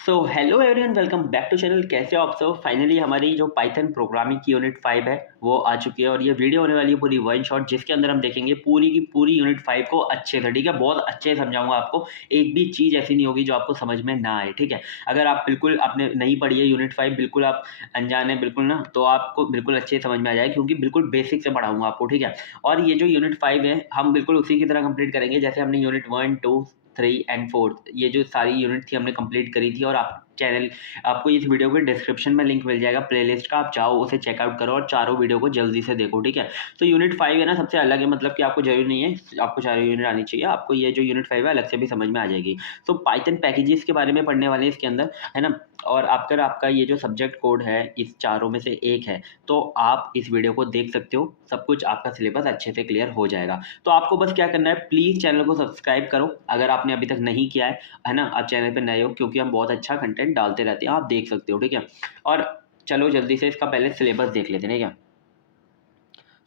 So hello everyone, welcome back to channel. कैसे हो आप सब? फाइनली हमारी जो पाइथन प्रोग्रामिंग की यूनिट 5 है वो आ चुकी है और ये वीडियो होने वाली है पूरी वन शॉट, जिसके अंदर हम देखेंगे पूरी की पूरी यूनिट 5 को अच्छे से। ठीक है, बहुत अच्छे से समझाऊंगा आपको। एक भी चीज़ ऐसी नहीं होगी जो आपको समझ में ना आए। ठीक है, अगर आप बिल्कुल आपने नहीं पढ़ी है यूनिट 5, बिल्कुल आप अनजान है बिल्कुल ना, तो आपको बिल्कुल अच्छे से समझ में आ जाएगा, क्योंकि बिल्कुल बेसिक से पढ़ाऊंगा आपको। ठीक है, और ये जो यूनिट 5 है हम बिल्कुल उसी की तरह कंप्लीट करेंगे जैसे हमने यूनिट 1, 2, 3 एंड 4 ये जो सारी यूनिट थी हमने कंप्लीट करी थी। और आप चैनल आपको इस वीडियो के डिस्क्रिप्शन में लिंक मिल जाएगा प्लेलिस्ट का, आप चाहो उसे चेकआउट करो और चारों वीडियो को जल्दी से देखो। ठीक है, तो यूनिट 5 है ना, सबसे अलग है, मतलब कि आपको जरूरी नहीं है आपको चारों यूनिट आनी चाहिए, आपको ये जो यूनिट 5 है अलग से भी समझ में आ जाएगी। तो पाइथन पैकेजेस के बारे में पढ़ने वाले हैं इसके अंदर, है ना। और अगर आपका ये जो सब्जेक्ट कोड है इस चारों में से एक है, तो आप इस वीडियो को देख सकते हो, सब कुछ आपका सिलेबस अच्छे से क्लियर हो जाएगा। तो आपको बस क्या करना है, प्लीज़ चैनल को सब्सक्राइब करो अगर आपने अभी तक नहीं किया है ना। आप चैनल पे नए हो, क्योंकि हम बहुत अच्छा कंटेंट डालते रहते हैं, आप देख सकते हो। ठीक है, और चलो जल्दी से इसका पहले सिलेबस देख लेते हैं। ठीक है,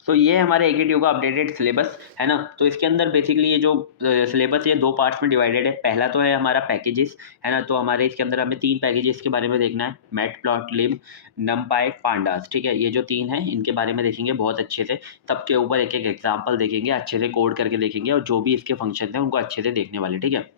तो ये हमारे एकेटीयू का अपडेटेड सिलेबस है ना। तो इसके अंदर बेसिकली ये जो सिलेबस ये दो पार्ट्स में डिवाइडेड है। पहला तो है हमारा पैकेजेस, है ना। तो हमारे इसके अंदर हमें तीन पैकेजेस के बारे में देखना है, मैटप्लॉटलिब, नमपाई, पांडास। ठीक है, ये जो तीन है इनके बारे में देखेंगे बहुत अच्छे से। सबके ऊपर एक एक एग्जाम्पल देखेंगे, अच्छे से कोड करके देखेंगे, और जो भी इसके फंक्शन हैं उनको अच्छे से देखने वाले। ठीक है,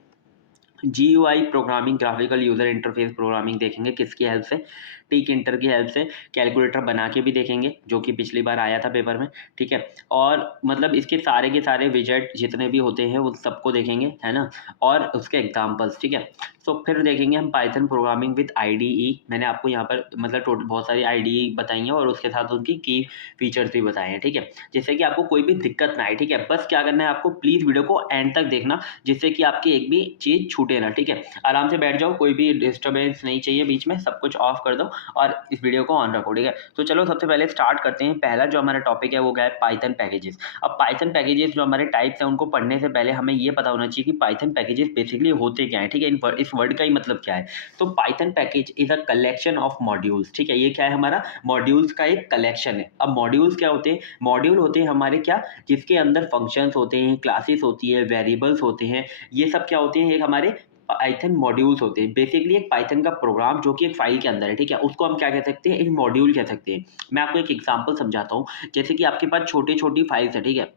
GUI programming, graphical user interface programming देखेंगे किसकी हेल्प से, टिक इंटर की हेल्प से। कैलकुलेटर बना के भी देखेंगे, जो कि पिछली बार आया था पेपर में। ठीक है, और मतलब इसके सारे के सारे विजेट जितने भी होते हैं उन सबको देखेंगे, है ना, और उसके एग्जांपल्स। ठीक है, तो फिर देखेंगे हम पाइथन प्रोग्रामिंग विद आईडीई। मैंने आपको यहाँ पर मतलब टोटल बहुत सारी आईडीई बताई हैं और उसके साथ उनकी की फीचर्स भी बताए हैं। ठीक है, जिससे कि आपको कोई भी दिक्कत ना आए। ठीक है, बस क्या करना है आपको, प्लीज़ वीडियो को एंड तक देखना, जिससे कि आपकी एक भी चीज़ छूटे ना। ठीक है, आराम से बैठ जाओ, कोई भी डिस्टर्बेंस नहीं चाहिए बीच में, सब कुछ ऑफ कर दो और इस वीडियो को ऑन रखो। ठीक है, तो चलो सबसे पहले स्टार्ट करते हैं। पहला जो हमारा टॉपिक है वो क्या है, पाइथन पैकेजेस। अब पाइथन पैकेजेस जो हमारे टाइप्स हैं उनको पढ़ने से पहले हमें ये पता होना चाहिए कि पाइथन पैकेजेस बेसिकली होते क्या है। ठीक है, इस वर्ड का ही मतलब क्या है। तो Python package is a collection of modules. ठीक है, ये क्या है, हमारा मॉड्यूल्स का एक कलेक्शन है। अब मॉड्यूल्स क्या होते हैं, मॉड्यूल होते हैं हमारे क्या, जिसके अंदर फंक्शंस होते हैं, क्लासेस होती है, वेरिएबल्स होते हैं। ये सब क्या होते हैं, एक हमारे पाइथन मॉड्यूल्स होते हैं। बेसिकली एक पाइथन का प्रोग्राम जो कि एक फाइल के अंदर है। ठीक है, उसको हम क्या कह सकते हैं, एक मॉड्यूल कह सकते हैं। मैं आपको एक एग्जांपल समझाता हूँ। जैसे कि आपके पास छोटी छोटी फाइल्स है, ठीक है,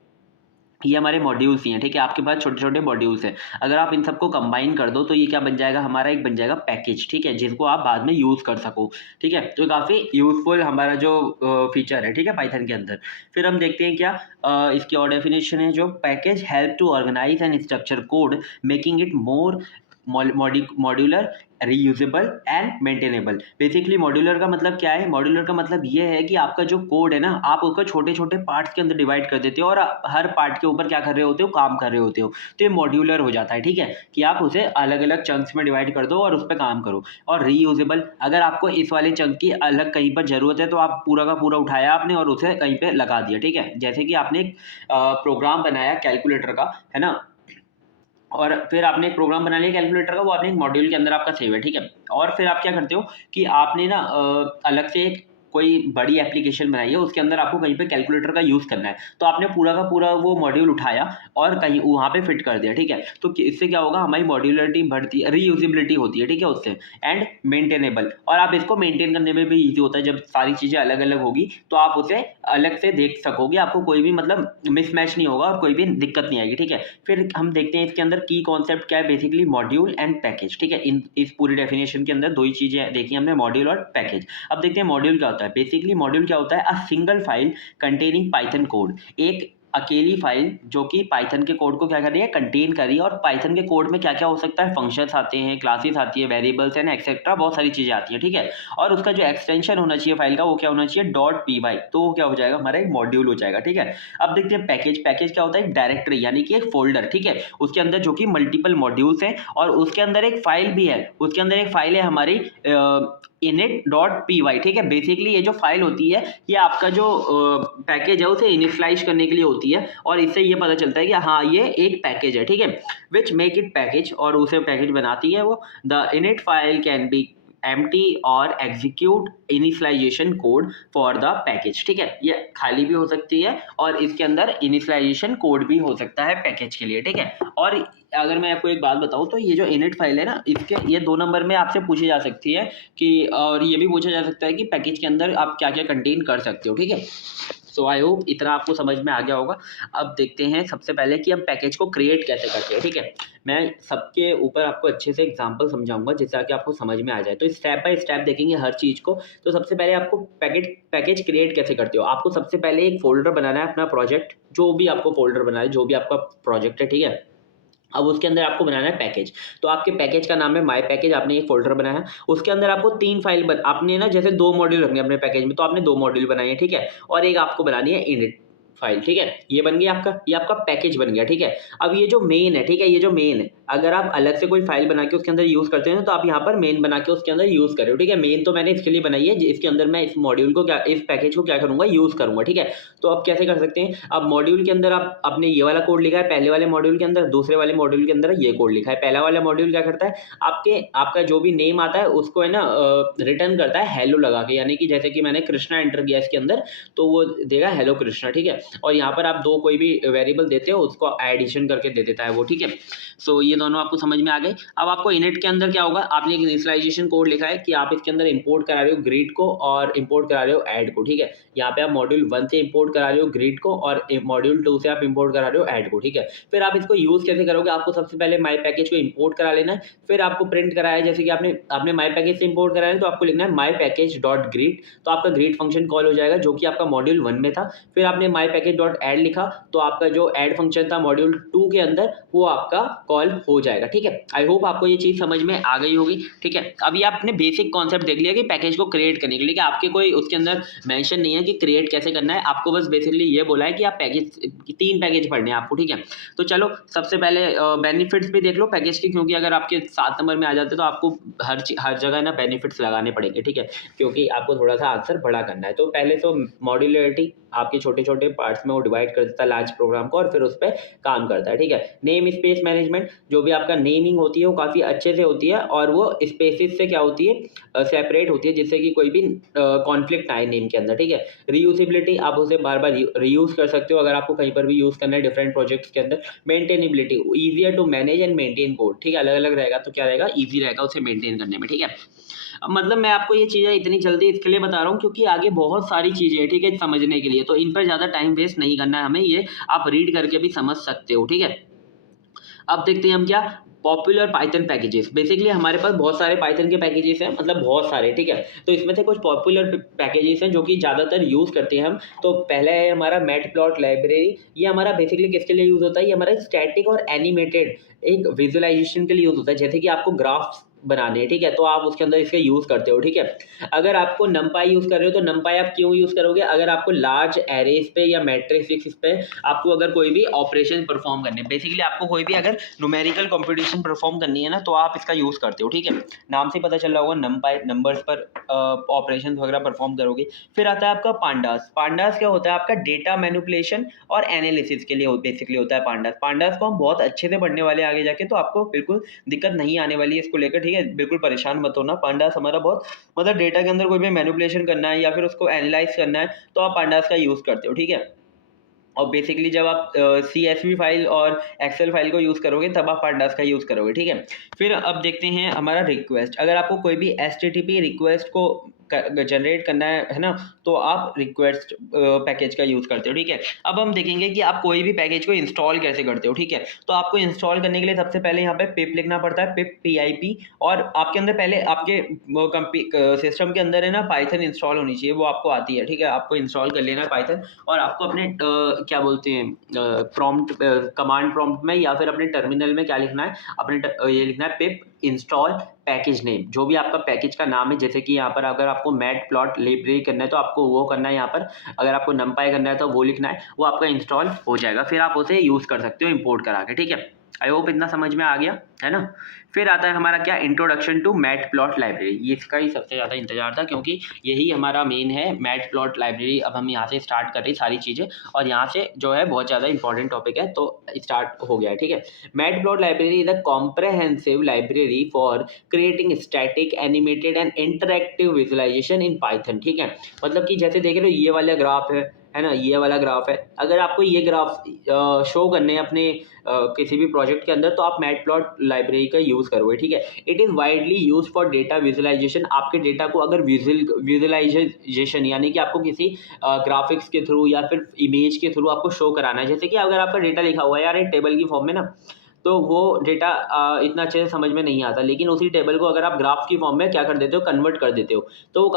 ये हमारे मॉड्यूल्स ही हैं। ठीक है, आपके पास छोटे छोटे मॉड्यूल्स हैं, अगर आप इन सबको कंबाइन कर दो तो ये क्या बन जाएगा, हमारा एक बन जाएगा पैकेज। ठीक है, जिसको आप बाद में यूज़ कर सको। ठीक है, तो काफ़ी यूजफुल हमारा जो फीचर है। ठीक है, पाइथन के अंदर फिर हम देखते हैं क्या, इसकी और डेफिनेशन है, जो package help to organise and structure code, making it more modular, reusable and maintainable. Basically modular का मतलब क्या है, मॉड्यूलर का मतलब ये है कि आपका जो कोड है ना, आप उसको छोटे छोटे पार्ट्स के अंदर डिवाइड कर देते हो और हर पार्ट के ऊपर क्या कर रहे होते हो, काम कर रहे होते हो। तो ये मॉड्यूलर हो जाता है। ठीक है, कि आप उसे अलग अलग चंक्स में डिवाइड कर दो और उस पर काम करो। और रीयूजेबल, अगर आपको इस वाले चंक की अलग कहीं पर जरूरत है तो आप पूरा का पूरा उठाया आपने और उसे कहीं पे लगा दिया। ठीक है, जैसे कि आपने एक प्रोग्राम बनाया कैलकुलेटर का, है ना, और फिर आपने एक प्रोग्राम बना लिया कैलकुलेटर का, वो आपने एक मॉड्यूल के अंदर आपका सेव है। ठीक है, और फिर आप क्या करते हो कि आपने ना अलग से एक कोई बड़ी एप्लीकेशन बनाई है, उसके अंदर आपको कहीं पे कैलकुलेटर का यूज़ करना है, तो आपने पूरा का पूरा वो मॉड्यूल उठाया और कहीं वहाँ पे फिट कर दिया। ठीक है, तो इससे क्या होगा, हमारी मॉड्यूलरिटी बढ़ती है, रीयूजेबिलिटी होती है। ठीक है, उससे एंड मेंटेनेबल, और आप इसको मेंटेन करने में भी ईजी होता है। जब सारी चीज़ें अलग अलग होगी तो आप उसे अलग से देख सकोगे, आपको कोई भी मतलब मिसमैच नहीं होगा और कोई भी दिक्कत नहीं आएगी। ठीक है, फिर हम देखते हैं इसके अंदर की कॉन्सेप्ट क्या है, बेसिकली मॉड्यूल एंड पैकेज। ठीक है, इस पूरी डेफिनेशन के अंदर दो ही चीजें देखी हमने, मॉड्यूल और पैकेज। अब देखते हैं मॉड्यूल क्या होता है। बेसिकली मॉड्यूल क्या होता है, a single file containing Python code, एक अकेली फाइल जो कि पाइथन के कोड को क्या कर रही है, कंटेन कर रही है। और पाइथन के कोड में क्या क्या हो सकता है, फंक्शंस आते हैं, क्लासेस आती है, वेरिएबल्स एंड एक्सेट्रा, बहुत सारी चीजें आती हैं। ठीक है, और उसका जो एक्सटेंशन होना चाहिए फाइल का, वो क्या होना चाहिए, .py, तो वो क्या हो जाएगा, हमारा एक मॉड्यूल हो जाएगा। ठीक है, अब देखते हैं पैकेज। पैकेज क्या होता है, एक डायरेक्टरी, यानी कि एक फोल्डर। ठीक है, उसके अंदर जो कि मल्टीपल मॉड्यूल्स हैं और उसके अंदर एक फाइल भी है, उसके अंदर एक फाइल है हमारी init.py। ठीक है, बेसिकली ये जो फाइल होती है ये आपका जो पैकेज है उसे इनिशियलाइज करने के लिए होती है, और इससे ये पता चलता है कि हाँ ये एक पैकेज है। ठीक है, विच मेक इट पैकेज, और उसे पैकेज बनाती है वो। The init file can be empty और execute initialization code for the package। ठीक है, ये खाली भी हो सकती है और इसके अंदर initialization code भी हो सकता है पैकेज के लिए। ठीक है, और अगर मैं आपको एक बात बताऊँ तो ये जो इनिट फाइल है ना, इसके ये 2 नंबर में आपसे पूछी जा सकती है कि, और ये भी पूछा जा सकता है कि पैकेज के अंदर आप क्या-क्या कंटेन कर सकते हो, ठीक है? सो आई होप इतना आपको समझ में आ गया होगा। अब देखते हैं सबसे पहले कि हम पैकेज को क्रिएट कैसे करते हैं, ठीक है? मैं सबके ऊपर आपको अच्छे से एग्ज़ाम्पल समझाऊँगा जिससे ताकि आपको समझ में आ जाए। तो स्टेप बाय स्टेप देखेंगे हर चीज़ को। तो सबसे पहले आपको पैकेज क्रिएट कैसे करते हो? आपको सबसे पहले एक फ़ोल्डर बनाना है अपना प्रोजेक्ट, जो भी आपको फ़ोल्डर बनाना है, जो भी आपका प्रोजेक्ट है, ठीक है? अब उसके अंदर आपको बनाना है पैकेज। तो आपके पैकेज का नाम है माय पैकेज, आपने एक फ़ोल्डर बनाया है। उसके अंदर आपको 3 फाइल बन आपने ना जैसे 2 मॉड्यूल रखने हैं अपने पैकेज में, तो आपने 2 मॉड्यूल बनाए हैं, ठीक है? और एक आपको बनानी है इनिट फाइल, ठीक है? ये बन गया आपका, ये आपका पैकेज बन गया, ठीक है? अब ये जो मेन है, ठीक है? ये जो मेन है, अगर आप अलग से कोई फाइल बना के उसके अंदर यूज़ करते हैं, तो आप यहाँ पर मेन बना के उसके अंदर यूज़ कर रहे हो, ठीक है? मेन तो मैंने इसके लिए बनाई है, इसके अंदर मैं इस मॉड्यूल को क्या इस पैकेज को क्या करूँगा, यूज़ करूँगा, ठीक है? तो अब कैसे कर सकते हैं? अब मॉड्यूल के अंदर आप आपने ये वाला कोड लिखा है पहले वाले मॉड्यूल के अंदर, दूसरे वाले मॉड्यूल के अंदर ये कोड लिखा है। पहला वाला मॉड्यूल क्या करता है, आपका जो भी नेम आता है उसको है ना रिटर्न करता है हेलो लगा के, यानी कि जैसे कि मैंने कृष्णा एंटर किया इसके अंदर, तो वो देगा हेलो कृष्णा, ठीक है? और यहाँ पर आप 2 कोई भी वेरिएबल देते हो, उसको एडिशन करके दे देता है वो, ठीक है? सो ये दोनों आपको समझ में आ गए। अब आपको इनिट के अंदर क्या होगा, आपने एक इनिशियलाइज़ेशन कोड लिखा है कि आप इसके अंदर इंपोर्ट करा रहे हो ग्रिड को और इंपोर्ट करा रहे हो ऐड को, ठीक है? यहाँ पे आप मॉड्यूल 1 से इंपोर्ट करा रहे हो ग्रिड को और मॉड्यूल 2 से आप इंपोर्ट करा रहे हो ऐड को, ठीक है? फिर आप इसको यूज़ कैसे करोगे, आपको सबसे पहले माय पैकेज को इंपोर्ट करा लेना है, फिर आपको प्रिंट कराया है, जैसे कि आपने आपने माय पैकेज से इंपोर्ट कराया है, तो आपको लिखना है माय पैकेज डॉट ग्रीट, तो आपका ग्रीट फंक्शन कॉल हो जाएगा जो कि आपका मॉड्यूल 1 में था। फिर आपने माय पैकेज डॉट ऐड लिखा, तो आपका जो ऐड फंक्शन था मॉड्यूल 2 के अंदर, वो आपका कॉल हो जाएगा, ठीक है? आई होप आपको ये चीज़ समझ में आ गई होगी, ठीक है? अभी आपने बेसिक कॉन्सेप्ट देख लिया कि पैकेज को क्रिएट करने के लिए, कि आपके कोई उसके अंदर मेंशन नहीं है कि क्रिएट कैसे करना है, आपको बस बेसिकली ये बोला है कि आप पैकेज 3 पैकेज पढ़ने हैं आपको, ठीक है? तो चलो सबसे पहले बेनिफिट्स भी देख लो पैकेज के, क्योंकि अगर आपके 7 नंबर में आ जाते तो आपको हर जगह ना बेनिफिट्स लगाने पड़ेंगे, ठीक है? क्योंकि आपको थोड़ा-सा आंसर बड़ा करना है। तो पहले तो मॉड्यूलरिटी, आपके छोटे-छोटे पार्ट्स में वो डिवाइड कर देता है लार्ज प्रोग्राम को और फिर उस पे काम करता है, ठीक है? नेम स्पेस मैनेजमेंट, जो भी आपका नेमिंग होती है वो काफ़ी अच्छे से होती है और वो स्पेसेस से क्या होती है, सेपरेट होती है, जिससे कि कोई भी कॉन्फ्लिक्ट ना आए नेम के अंदर, ठीक है? रीयूजेबिलिटी, आप उसे बार-बार रीयूज़ कर सकते हो अगर आपको कहीं पर भी यूज़ करना है डिफरेंट प्रोजेक्ट्स के अंदर। Maintainability, easier to manage and maintain code, ठीक है? अलग-अलग रहेगा तो क्या रहेगा, ईज़ी रहेगा उसे मेंटेन करने में, ठीक है? अब मतलब मैं आपको ये चीज़ें इतनी जल्दी इसके लिए बता रहा हूँ क्योंकि आगे बहुत सारी चीज़ें हैं, ठीक है, समझने के लिए, तो इन पर ज़्यादा टाइम वेस्ट नहीं करना है हमें, ये आप रीड करके भी समझ सकते हो, ठीक है? अब देखते हैं हम क्या, पॉपुलर पाइथन पैकेजेस। बेसिकली हमारे पास बहुत सारे पाइथन के पैकेजेस हैं, मतलब बहुत सारे, ठीक है? तो इसमें से कुछ पॉपुलर पैकेजेस हैं जो कि ज़्यादातर यूज़ करते हैं हम। तो पहला है हमारा मैटप्लॉट लाइब्रेरी। ये हमारा बेसिकली किसके लिए यूज़ होता है, ये हमारा स्टैटिक और एनिमेटेड एक विजुअलाइजेशन के लिए यूज़ होता है, जैसे कि आपको ग्राफ्स बनाने हैं, ठीक है? तो आप उसके अंदर इसके यूज़ करते हो, ठीक है? अगर आपको नमपाई यूज़ कर रहे हो तो नमपाई आप क्यों यूज़ करोगे, अगर आपको लार्ज एरेज पे या मैट्रिक्स पे आपको अगर कोई भी ऑपरेशन परफॉर्म करने, बेसिकली आपको कोई भी अगर न्यूमेरिकल कंप्यूटेशन परफॉर्म करनी है ना, तो आप इसका यूज़ करते हो, ठीक है? नाम से पता चल रहा होगा, नमपाई नंबर्स पर ऑपरेशंस वगैरह परफॉर्म करोगे। फिर आता है आपका पांडास। पांडास क्या होता है, आपका डेटा मैनिपुलेशन और एनालिसिस के लिए बेसिकली होता है पांडास। पांडास को हम बहुत अच्छे से पढ़ने वाले हैं आगे जाके, तो आपको बिल्कुल दिक्कत नहीं आने वाली है इसको लेकर, ठीक है? बिल्कुल परेशान मत होना। पांडास हमारा बहुत, मतलब डेटा के अंदर कोई भी मैनिपुलेशन करना है या फिर उसको एनालाइज करना है, तो आप पांडास का यूज़ करते हो, ठीक है? और बेसिकली जब आप CSV फाइल और एक्सेल फाइल को यूज़ करोगे तब आप पांडास का यूज़ करोगे, ठीक है? फिर अब देखते हैं हमारा रिक्वेस्ट। अगर आपको कोई भी HTTP रिक्वेस्ट को जनरेट करना है ना, तो आप रिक्वेस्ट पैकेज का यूज़ करते हो, ठीक है? अब हम देखेंगे कि आप कोई भी पैकेज को इंस्टॉल कैसे करते हो, ठीक है? तो आपको इंस्टॉल करने के लिए सबसे पहले यहाँ पे पिप लिखना पड़ता है, पिप PIP, और आपके अंदर पहले आपके सिस्टम के अंदर है ना पाइथन इंस्टॉल होनी चाहिए, वो आपको आती है, ठीक है? आपको इंस्टॉल कर लेना है पाइथन, और आपको अपने क्या बोलते हैं, प्रॉम्प्ट कमांड प्रॉम्प्ट में या फिर अपने टर्मिनल में क्या लिखना है, ये लिखना है पिप इंस्टॉल पैकेज नेम, जो भी आपका पैकेज का नाम है। जैसे कि यहाँ पर अगर आपको मैटप्लॉट लाइब्रेरी करना है तो आपको वो करना है यहाँ पर, अगर आपको नमपाई करना है तो वो लिखना है, वो आपका इंस्टॉल हो जाएगा, फिर आप उसे यूज़ कर सकते हो इंपोर्ट करा के, ठीक है? आई होप इतना समझ में आ गया है ना। फिर आता है हमारा क्या, इंट्रोडक्शन टू मैटप्लॉट लाइब्रेरी। ये इसका ही सबसे ज़्यादा इंतजार था क्योंकि यही हमारा मेन है, मैटप्लॉट लाइब्रेरी। अब हम यहाँ से स्टार्ट कर रहे हैं सारी चीज़ें, और यहाँ से जो है बहुत ज़्यादा इंपॉर्टेंट टॉपिक है, तो स्टार्ट हो गया है, ठीक है? Matplot library is a comprehensive library for creating static animated and interactive visualisation in Python, ठीक है? मतलब कि जैसे देख रहे हो ये वाला ग्राफ है, है ना, ये वाला ग्राफ है। अगर आपको ये ग्राफ शो करने हैं अपने किसी भी प्रोजेक्ट के अंदर, तो आप मैटप्लॉट लाइब्रेरी का यूज़ करोगे, ठीक है। It is widely used for data visualisation. आपके डेटा को अगर विजुअलाइजेशन यानी कि आपको किसी ग्राफिक्स के थ्रू या फिर इमेज के थ्रू आपको शो कराना है, जैसे कि अगर आपका डेटा लिखा हुआ है यार एक टेबल की फॉर्म में ना, तो वो डेटा इतना अच्छे से समझ में नहीं आता, लेकिन उसी टेबल को अगर आप ग्राफ की फॉर्म में क्या कर देते हो, कन्वर्ट कर देते हो, तो वो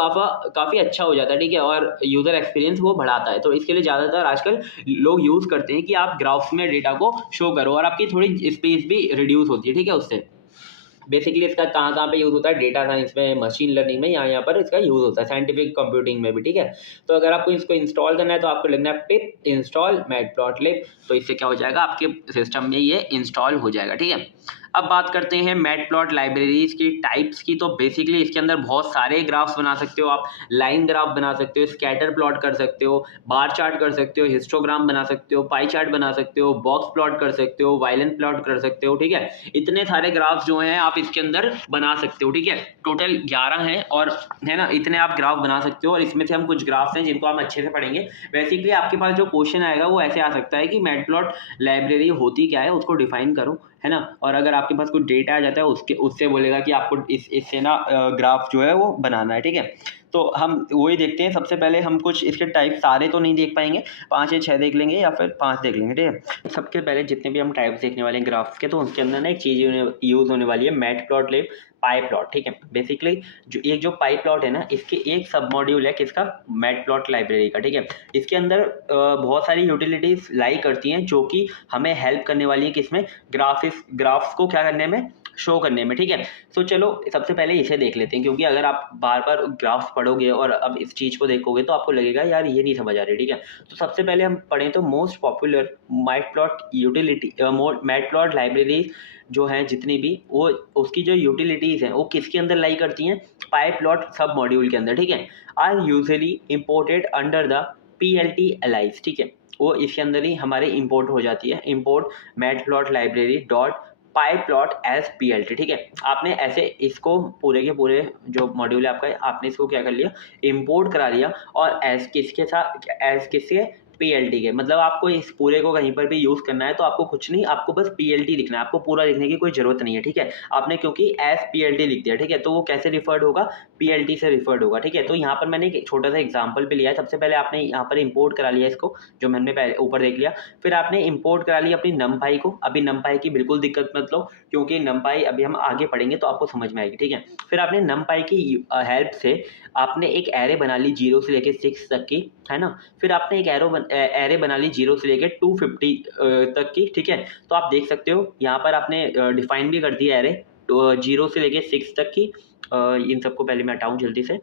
काफ़ी अच्छा हो जाता है, ठीक है, और यूज़र एक्सपीरियंस वो बढ़ाता है। तो इसके लिए ज़्यादातर आजकल लोग यूज़ करते हैं कि आप ग्राफ्स में डेटा को शो करो, और आपकी थोड़ी स्पेस भी रिड्यूस होती है, ठीक है, उससे। बेसिकली इसका कहाँ-कहाँ पे यूज़ होता है, डेटा साइंस में, मशीन लर्निंग में, यहाँ-यहाँ पर इसका यूज़ होता है, साइंटिफिक कंप्यूटिंग में भी, ठीक है। तो अगर आपको इसको इंस्टॉल करना है, तो आपको लिखना है पिप इंस्टॉल मैटप्लॉटलिब, तो इससे क्या हो जाएगा, आपके सिस्टम में ये इंस्टॉल हो जाएगा, ठीक है। अब बात करते हैं मैटप्लॉट लाइब्रेरीज़ की टाइप्स की, तो बेसिकली इसके अंदर बहुत सारे ग्राफ्स बना सकते हो आप, लाइन ग्राफ बना सकते हो, स्कैटर प्लॉट कर सकते हो, बार चार्ट कर सकते हो, हिस्टोग्राम बना सकते हो, पाई चार्ट बना सकते हो, बॉक्स प्लॉट कर सकते हो, वायलेंस प्लॉट कर सकते हो, ठीक है। इतने सारे ग्राफ्स जो हैं आप इसके अंदर बना सकते हो, ठीक है। टोटल 11 हैं, और है ना, इतने आप ग्राफ बना सकते हो, और इसमें से हम कुछ ग्राफ्स हैं जिनको हम अच्छे से पढ़ेंगे। बेसिकली आपके पास जो क्वेश्चन आएगा वो ऐसे आ सकता है कि मैटप्लॉट लाइब्रेरी होती क्या है, उसको डिफाइन करो, है ना। और अगर आपके पास कुछ डेटा आ जाता है उससे बोलेगा कि आपको इससे ना ग्राफ जो है वो बनाना है, ठीक है। तो हम वही देखते हैं। सबसे पहले हम कुछ इसके टाइप सारे तो नहीं देख पाएंगे, 5 या 6 देख लेंगे या फिर 5 देख लेंगे, ठीक है। सबसे पहले जितने भी हम टाइप्स देखने वाले हैं ग्राफ्स के, तो उसके अंदर ना एक चीज़ यूज़ होने वाली है, मैटप्लॉटलिब पाई प्लॉट, ठीक है। बेसिकली जो पाई प्लॉट है ना, इसके एक सब मॉड्यूल है किसका, मैटप्लॉट लाइब्रेरी का, ठीक है। इसके अंदर बहुत सारी यूटिलिटीज लाई करती हैं जो कि हमें हेल्प करने वाली है किसमें, ग्राफ्स को क्या करने में, शो करने में, ठीक है। तो चलो सबसे पहले इसे देख लेते हैं, क्योंकि अगर आप बार बार ग्राफ्स पढ़ोगे और अब इस चीज़ को देखोगे तो आपको लगेगा यार ये नहीं समझ आ रही, ठीक है। तो सबसे पहले हम पढ़ें तो मोस्ट पॉपुलर मैटप्लॉट लाइब्रेरी जो हैं जितनी भी, वो उसकी जो यूटिलिटीज़ हैं वो किसके अंदर लाई करती हैं, पाई प्लॉट सब मॉड्यूल के अंदर, ठीक है। Are usually imported under the PLT alias, ठीक है। वो इसके अंदर ही हमारे इंपोर्ट हो जाती है, इंपोर्ट मैटप्लॉट लाइब्रेरी डॉट पाई प्लॉट एज PLT, ठीक है। आपने ऐसे इसको पूरे के पूरे जो मॉड्यूल है आपका, आपने इसको क्या कर लिया, इंपोर्ट करा लिया, और एज किसके साथ, एज किसके, PLT के। मतलब आपको इस पूरे को कहीं पर भी यूज़ करना है तो आपको कुछ नहीं, आपको बस PLT लिखना है, आपको पूरा लिखने की कोई ज़रूरत नहीं है, ठीक है। आपने क्योंकि एज PLT लिख दिया, ठीक है, तो वो कैसे रिफर्ड होगा, PLT से रिफर्ड होगा, ठीक है। तो यहाँ पर मैंने एक छोटा सा एग्जाम्पल भी लिया है। सबसे पहले आपने यहाँ पर इंपोर्ट करा लिया इसको, जो मैंने पहले ऊपर देख लिया। फिर आपने इंपोर्ट करा लिया अपनी numpy को। अभी numpy की बिल्कुल दिक्कत मत लो, क्योंकि numpy अभी हम आगे पढ़ेंगे तो आपको समझ में आएगी, ठीक है। फिर आपने numpy की हेल्प से आपने एक एरे बना ली 0 से लेके 6 तक की, है ना। फिर आपने एक एरे बना ली 0 से लेके 250 तक की, ठीक है। तो आप देख सकते हो यहाँ पर आपने डिफाइन भी कर दिया एरे, तो 0 से लेके 6 तक की। इन सबको पहले मैं हटाऊँ जल्दी से।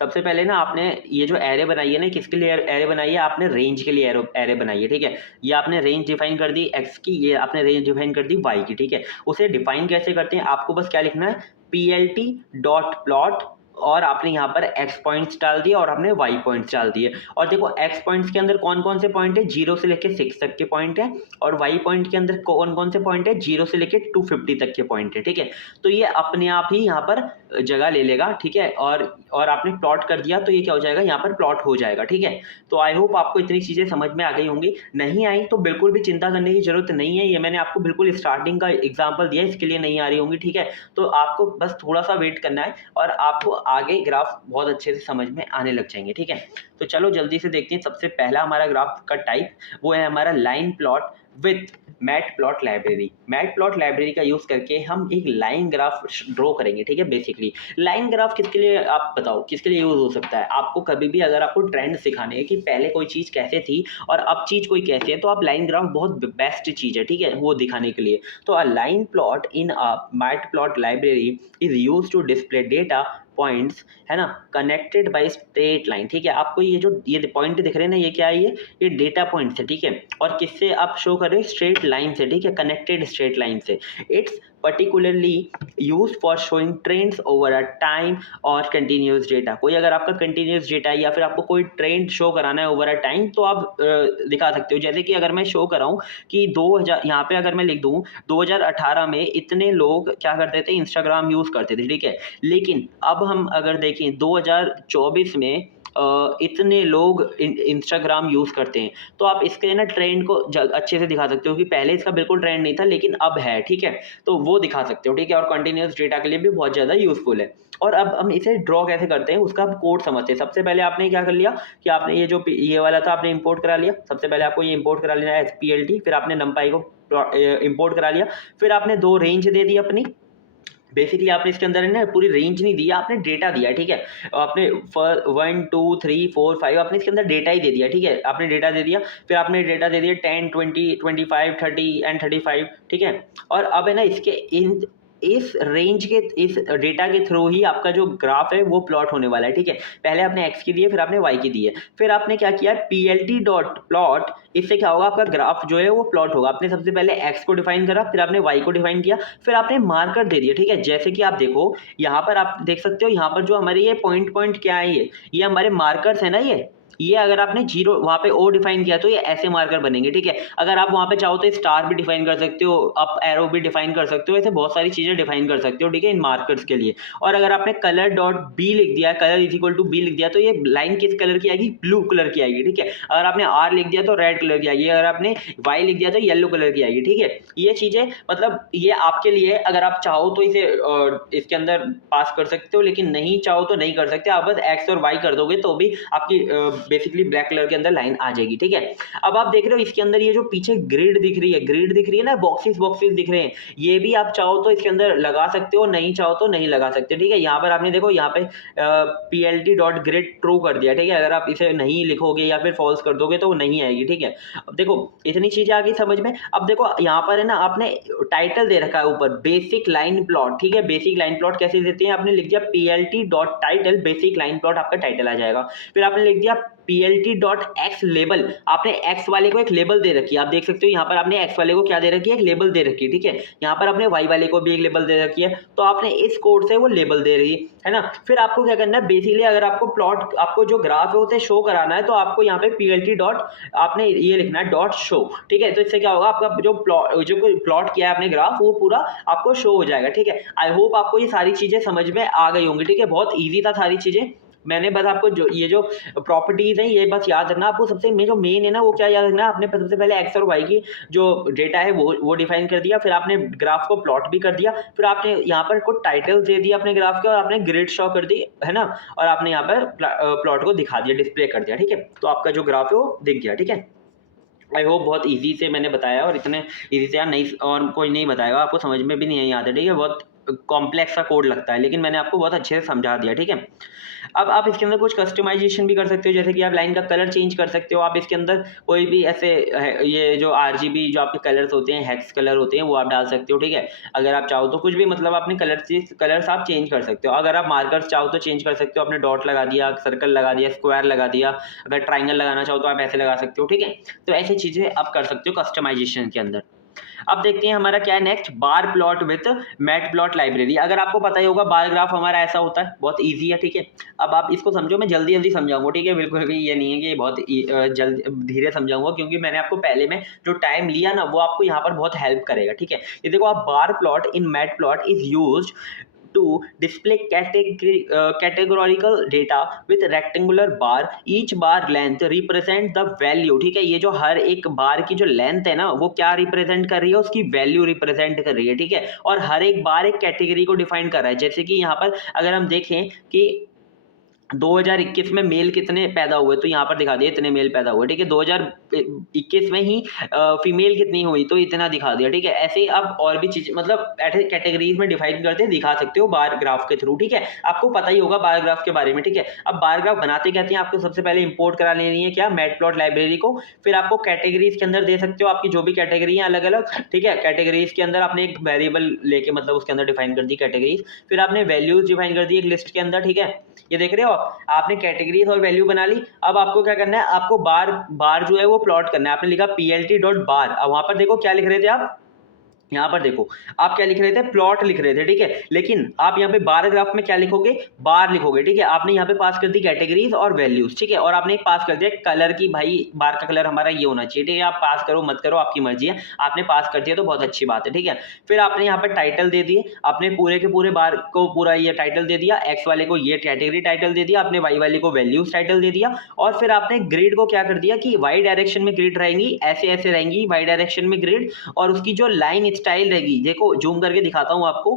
सबसे पहले ना आपने ये जो एरे बनाई है ना, किसके लिए एरे बनाई है, आपने रेंज के लिए एरे बनाई है, ठीक है। ये आपने रेंज डिफाइन कर दी एक्स की, ये आपने रेंज डिफाइन कर दी वाई की, ठीक है। उसे डिफाइन कैसे करते हैं, आपको बस क्या लिखना है, PLT डॉट प्लॉट, और आपने यहाँ पर एक्स पॉइंट्स डाल दिए और आपने वाई पॉइंट्स डाल दिए। और देखो एक्स पॉइंट्स के अंदर कौन कौन से पॉइंट है, 0 से लेके 6 तक के पॉइंट है, और वाई पॉइंट के अंदर कौन कौन से पॉइंट है, 0 से लेके 250 तक के पॉइंट है, ठीक है। तो ये अपने आप ही यहाँ पर जगह ले लेगा, ठीक है। और आपने प्लॉट कर दिया तो ये क्या हो जाएगा, यहाँ पर प्लॉट हो जाएगा, ठीक है। तो आई होप आपको इतनी चीज़ें समझ में आ गई होंगी। नहीं आई तो बिल्कुल भी चिंता करने की जरूरत नहीं है, ये मैंने आपको बिल्कुल स्टार्टिंग का एग्जाम्पल दिया, इसके लिए नहीं आ रही होंगी, ठीक है। तो आपको बस थोड़ा सा वेट करना है और आपको आगे ग्राफ बहुत अच्छे से समझ में आने लग जाएंगे, ठीक है। तो चलो जल्दी से देखते हैं। सबसे पहला हमारा ग्राफ का टाइप वो है हमारा line plot with matplot library. Matplot library का यूज करके हम एक लाइन ग्राफ ड्रॉ करेंगे, ठीक है। बेसिकली लाइन ग्राफ किसके लिए, आप बताओ किसके लिए यूज हो सकता है। आपको कभी भी अगर आपको ट्रेंड सिखाने है कि पहले कोई चीज कैसे थी और अब चीज कोई कैसे है, तो आप लाइन ग्राफ बहुत बेस्ट चीज है, ठीक है, वो दिखाने के लिए। तो a line plot in a matplot library is use to display data points, है ना, कनेक्टेड बाय स्ट्रेट लाइन, ठीक है। आपको ये पॉइंट दिख रहे हैं ना, ये क्या है, ये डेटा पॉइंट्स है, ठीक है। और किससे आप शो कर रहे हैं, स्ट्रेट लाइन से, ठीक है, कनेक्टेड स्ट्रेट लाइन से। It's particularly used for showing trends over a time और continuous data। कोई अगर आपका continuous data है या फिर आपको कोई ट्रेंड शो कराना है over a time, तो आप दिखा सकते हो। जैसे कि अगर मैं शो कराऊं कि 2000, यहाँ पे अगर मैं लिख दूं 2018 में इतने लोग क्या करते थे, इंस्टाग्राम यूज करते थे, ठीक है। लेकिन अब हम अगर देखें 2024 में इतने लोग इंस्टाग्राम यूज़ करते हैं, तो आप इसके ना ट्रेंड को अच्छे से दिखा सकते हो कि पहले इसका बिल्कुल ट्रेंड नहीं था लेकिन अब है, ठीक है? तो वो दिखा सकते हो, ठीक है? और कंटिन्यूअस डेटा के लिए भी बहुत ज़्यादा यूज़फुल है। और अब हम इसे ड्रॉ कैसे करते हैं उसका हम कोड समझते हैं। सबसे पहले आपने क्या कर लिया कि आपने ये जो ये वाला था आपने इंपोर्ट करा लिया। सबसे पहले आपको ये इंपोर्ट करा लेना है एसपीएलटी, फिर आपने नंपाई को इंपोर्ट करा लिया, फिर आपने 2 रेंज दे दी अपनी। बेसिकली आपने इसके अंदर है ना पूरी रेंज नहीं दी, आपने डेटा दिया, ठीक है? आपने 1 2 3 4 5 आपने इसके अंदर डेटा ही दे दिया, ठीक है? आपने डेटा दे दिया, फिर आपने डेटा दे दिया 10 20 25 30 एंड 35, ठीक है? और अब है ना इसके इन इस रेंज के इस डेटा के थ्रू ही आपका जो ग्राफ है वो प्लॉट होने वाला है, ठीक है? पहले आपने एक्स की दी है, फिर आपने वाई की दी है, फिर आपने क्या किया पीएलटी डॉट प्लॉट। इससे क्या होगा आपका ग्राफ जो है वो प्लॉट होगा। आपने सबसे पहले एक्स को डिफाइन करा, फिर आपने वाई को डिफाइन किया, फिर आपने मार्कर दे दिया, ठीक है? जैसे कि आप देखो यहाँ पर आप देख सकते हो, यहाँ पर जो हमारे ये पॉइंट पॉइंट क्या है, ये हमारे मार्कर्स है ना। ये अगर आपने जीरो वहाँ पे ओ डिफाइन किया तो ये ऐसे मार्कर बनेंगे, ठीक है? अगर आप वहाँ पे चाहो तो स्टार भी डिफाइन कर सकते हो, अप एरो भी डिफाइन कर सकते हो, ऐसे बहुत सारी चीजें डिफाइन कर सकते हो, ठीक है, इन मार्कर्स के लिए। और अगर आपने कलर डॉट बी लिख दिया, colour is equal to B लिख दिया, तो ये लाइन किस कलर की आएगी? ब्लू कलर की आएगी, ठीक है? अगर आपने आर लिख दिया तो रेड कलर की आएगी, अगर आपने वाई लिख दिया तो येलो कलर की आएगी, ठीक है? ये चीजें मतलब ये आपके लिए, अगर आप चाहो तो इसे इसके अंदर पास कर सकते हो, लेकिन नहीं चाहो तो नहीं कर सकते। आप बस एक्स और वाई कर दोगे तो भी आपकी बेसिकली ब्लैक कलर के अंदर लाइन आ जाएगी, ठीक है? अब आप देख रहे हो इसके अंदर ये जो पीछे ग्रिड दिख रही है ना, बॉक्सेस बॉक्सेस दिख रहे हैं, ये भी आप चाहो तो इसके अंदर लगा सकते हो, नहीं चाहो तो नहीं लगा सकते, ठीक है? यहाँ पर आपने देखो यहाँ पे पीएलटी डॉट ग्रिड ट्रू कर दिया, ठीक है? अगर आप इसे नहीं लिखोगे या फिर फॉल्स कर दोगे तो वो नहीं आएगी, ठीक है? अब देखो इतनी चीजें आ गई समझ में। अब देखो यहाँ पर है ना आपने टाइटल दे रखा है ऊपर बेसिक लाइन प्लॉट, ठीक है? बेसिक लाइन प्लॉट कैसे देते हैं? आपने लिख दिया PLT dot title basic line plot, आपका टाइटल आ जाएगा। फिर आपने लिख दिया पीएलटी डॉट एक्स लेबल, आपने एक्स वाले को एक लेबल दे रखी है। आप देख सकते हो यहाँ पर आपने एक्स वाले को क्या दे रखी है? एक लेबल दे रखी है, ठीक है? यहाँ पर आपने वाई वाले को भी एक लेबल दे रखी है, तो आपने इस कोड से वो लेबल दे रही है ना। फिर आपको क्या करना है बेसिकली, अगर आपको प्लॉट आपको जो ग्राफ है उसे शो कराना है तो आपको यहाँ पे पीएलटी डॉट आपने ये लिखना है डॉट शो, ठीक है? तो इससे क्या होगा आपका जो प्लॉट किया है आपने ग्राफ वो पूरा आपको शो हो जाएगा, ठीक है? आई होप आपको ये सारी चीजें समझ में आ गई होंगी, ठीक है? बहुत ईजी था सारी चीजें। मैंने बस आपको जो प्रॉपर्टीज हैं ये बस याद रखना आपको। सबसे जो मेन है ना वो क्या याद रखना, आपने सबसे पहले एक्स और वाई की जो डेटा है वो डिफाइन कर दिया, फिर आपने ग्राफ को प्लॉट भी कर दिया, फिर आपने यहाँ पर कुछ टाइटल्स दे दिया अपने ग्राफ के, और आपने ग्रिड शो कर दी, है ना? और आपने यहाँ पर प्लॉट को दिखा दिया, डिस्प्ले कर दिया, ठीक है? तो आपका जो ग्राफ है वो दिख गया, ठीक है? आई होप बहुत इजी से मैंने बताया, और इतने इजी से यार नहीं और कोई नहीं बताएगा, आपको समझ में भी नहीं आता, ठीक है? बहुत कॉम्प्लेक्स सा कोड लगता है, लेकिन मैंने आपको बहुत अच्छे से समझा दिया, ठीक है? अब आप इसके अंदर कुछ कस्टमाइजेशन भी कर सकते हो, जैसे कि आप लाइन का कलर चेंज कर सकते हो। आप इसके अंदर कोई भी ऐसे ये जो आरजीबी जो आपके कलर्स होते हैं, हेक्स कलर होते हैं, वो आप डाल सकते हो, ठीक है? अगर आप चाहो तो कुछ भी मतलब अपने कलर्स आप चेंज कर सकते हो। अगर आप मार्कर्स चाहो तो चेंज कर सकते हो, आपने डॉट लगा दिया, सर्कल लगा दिया, स्क्वायर लगा दिया, अगर ट्राइंगल लगाना चाहो तो आप ऐसे लगा सकते हो, ठीक है? तो ऐसी चीज़ें आप कर सकते हो कस्टमाइजेशन के अंदर। अब देखते हैं हमारा क्या है next, bar plot with matplot library. अगर आपको पता ही होगा बार ग्राफ हमारा ऐसा होता है, बहुत इजी है, ठीक है? अब आप इसको समझो, मैं जल्दी जल्दी समझाऊंगा, ठीक है? बिल्कुल भी ये नहीं है कि ये बहुत जल्द धीरे समझाऊंगा, क्योंकि मैंने आपको पहले में जो टाइम लिया ना वो आपको यहाँ पर बहुत हेल्प करेगा, ठीक है? ये देखो, आप bar plot in matplot is used to display categorical data with rectangular bar. Each bar length represent the value, ठीक है? ये जो हर एक बार की जो लेंथ है ना वो क्या रिप्रेजेंट कर रही है? उसकी वैल्यू रिप्रेजेंट कर रही है, ठीक है? और हर एक बार एक कैटेगरी को डिफाइन कर रहा है। जैसे कि यहाँ पर अगर हम देखें कि 2021 में मेल कितने पैदा हुए, तो यहाँ पर दिखा दिया इतने मेल पैदा हुए, ठीक है? 2021 में ही फीमेल कितनी हुई तो इतना दिखा दिया, ठीक है? ऐसे ही आप और भी चीज मतलब ऐसे कैटेगरीज में डिफाइन करते दिखा सकते हो बार ग्राफ के थ्रू, ठीक है? आपको पता ही होगा बार ग्राफ के बारे में, ठीक है? अब बार ग्राफ बनाते कहते हैं, आपको सबसे पहले इंपोर्ट करा लेनी है क्या, मैटप्लॉट लाइब्रेरी को। फिर आपको कैटेगरीज के अंदर दे सकते हो आपकी जो भी कैटेगरी है अलग अलग, ठीक है? कैटेगरीज के अंदर आपने एक वेरिएबल लेके मतलब उसके अंदर डिफाइन कर दी कैटेगरीज, फिर आपने वैल्यूज डिफाइन कर दी एक लिस्ट के अंदर, ठीक है? ये देख रहे हो आपने कैटेगरीज और वैल्यू बना ली। अब आपको क्या करना है, आपको बार बार जो है वो प्लॉट करना है। आपने लिखा पीएलटी डॉट बार, अब वहां पर देखो क्या लिख रहे थे आप, यहाँ पर देखो आप क्या लिख रहे थे, प्लॉट लिख रहे थे, ठीक है, लेकिन आप यहाँ पे बार ग्राफ में क्या लिखोगे, बार लिखोगे, ठीक है। आपने यहाँ पे पास कर दी कैटेगरीज और वैल्यूज, ठीक है, और आपने एक पास कर दिया कलर की, भाई बार का कलर हमारा ये होना चाहिए, ठीक है। आप पास करो मत करो आपकी मर्जी है, आपने पास कर दिया तो बहुत अच्छी बात है, ठीक है। फिर आपने यहाँ पर टाइटल दे दिए, आपने पूरे के पूरे बार को पूरा ये टाइटल दे दिया, एक्स वाले को ये कैटेगरी टाइटल दे दिया, आपने वाई वाले को वैल्यूज टाइटल दे दिया, और फिर आपने ग्रिड को क्या कर दिया कि वाई डायरेक्शन में ग्रिड रहेंगी, ऐसे ऐसे रहेंगी वाई डायरेक्शन में ग्रिड, और उसकी जो लाइन स्टाइल रहेगी, देखो जूम करके दिखाता हूं आपको,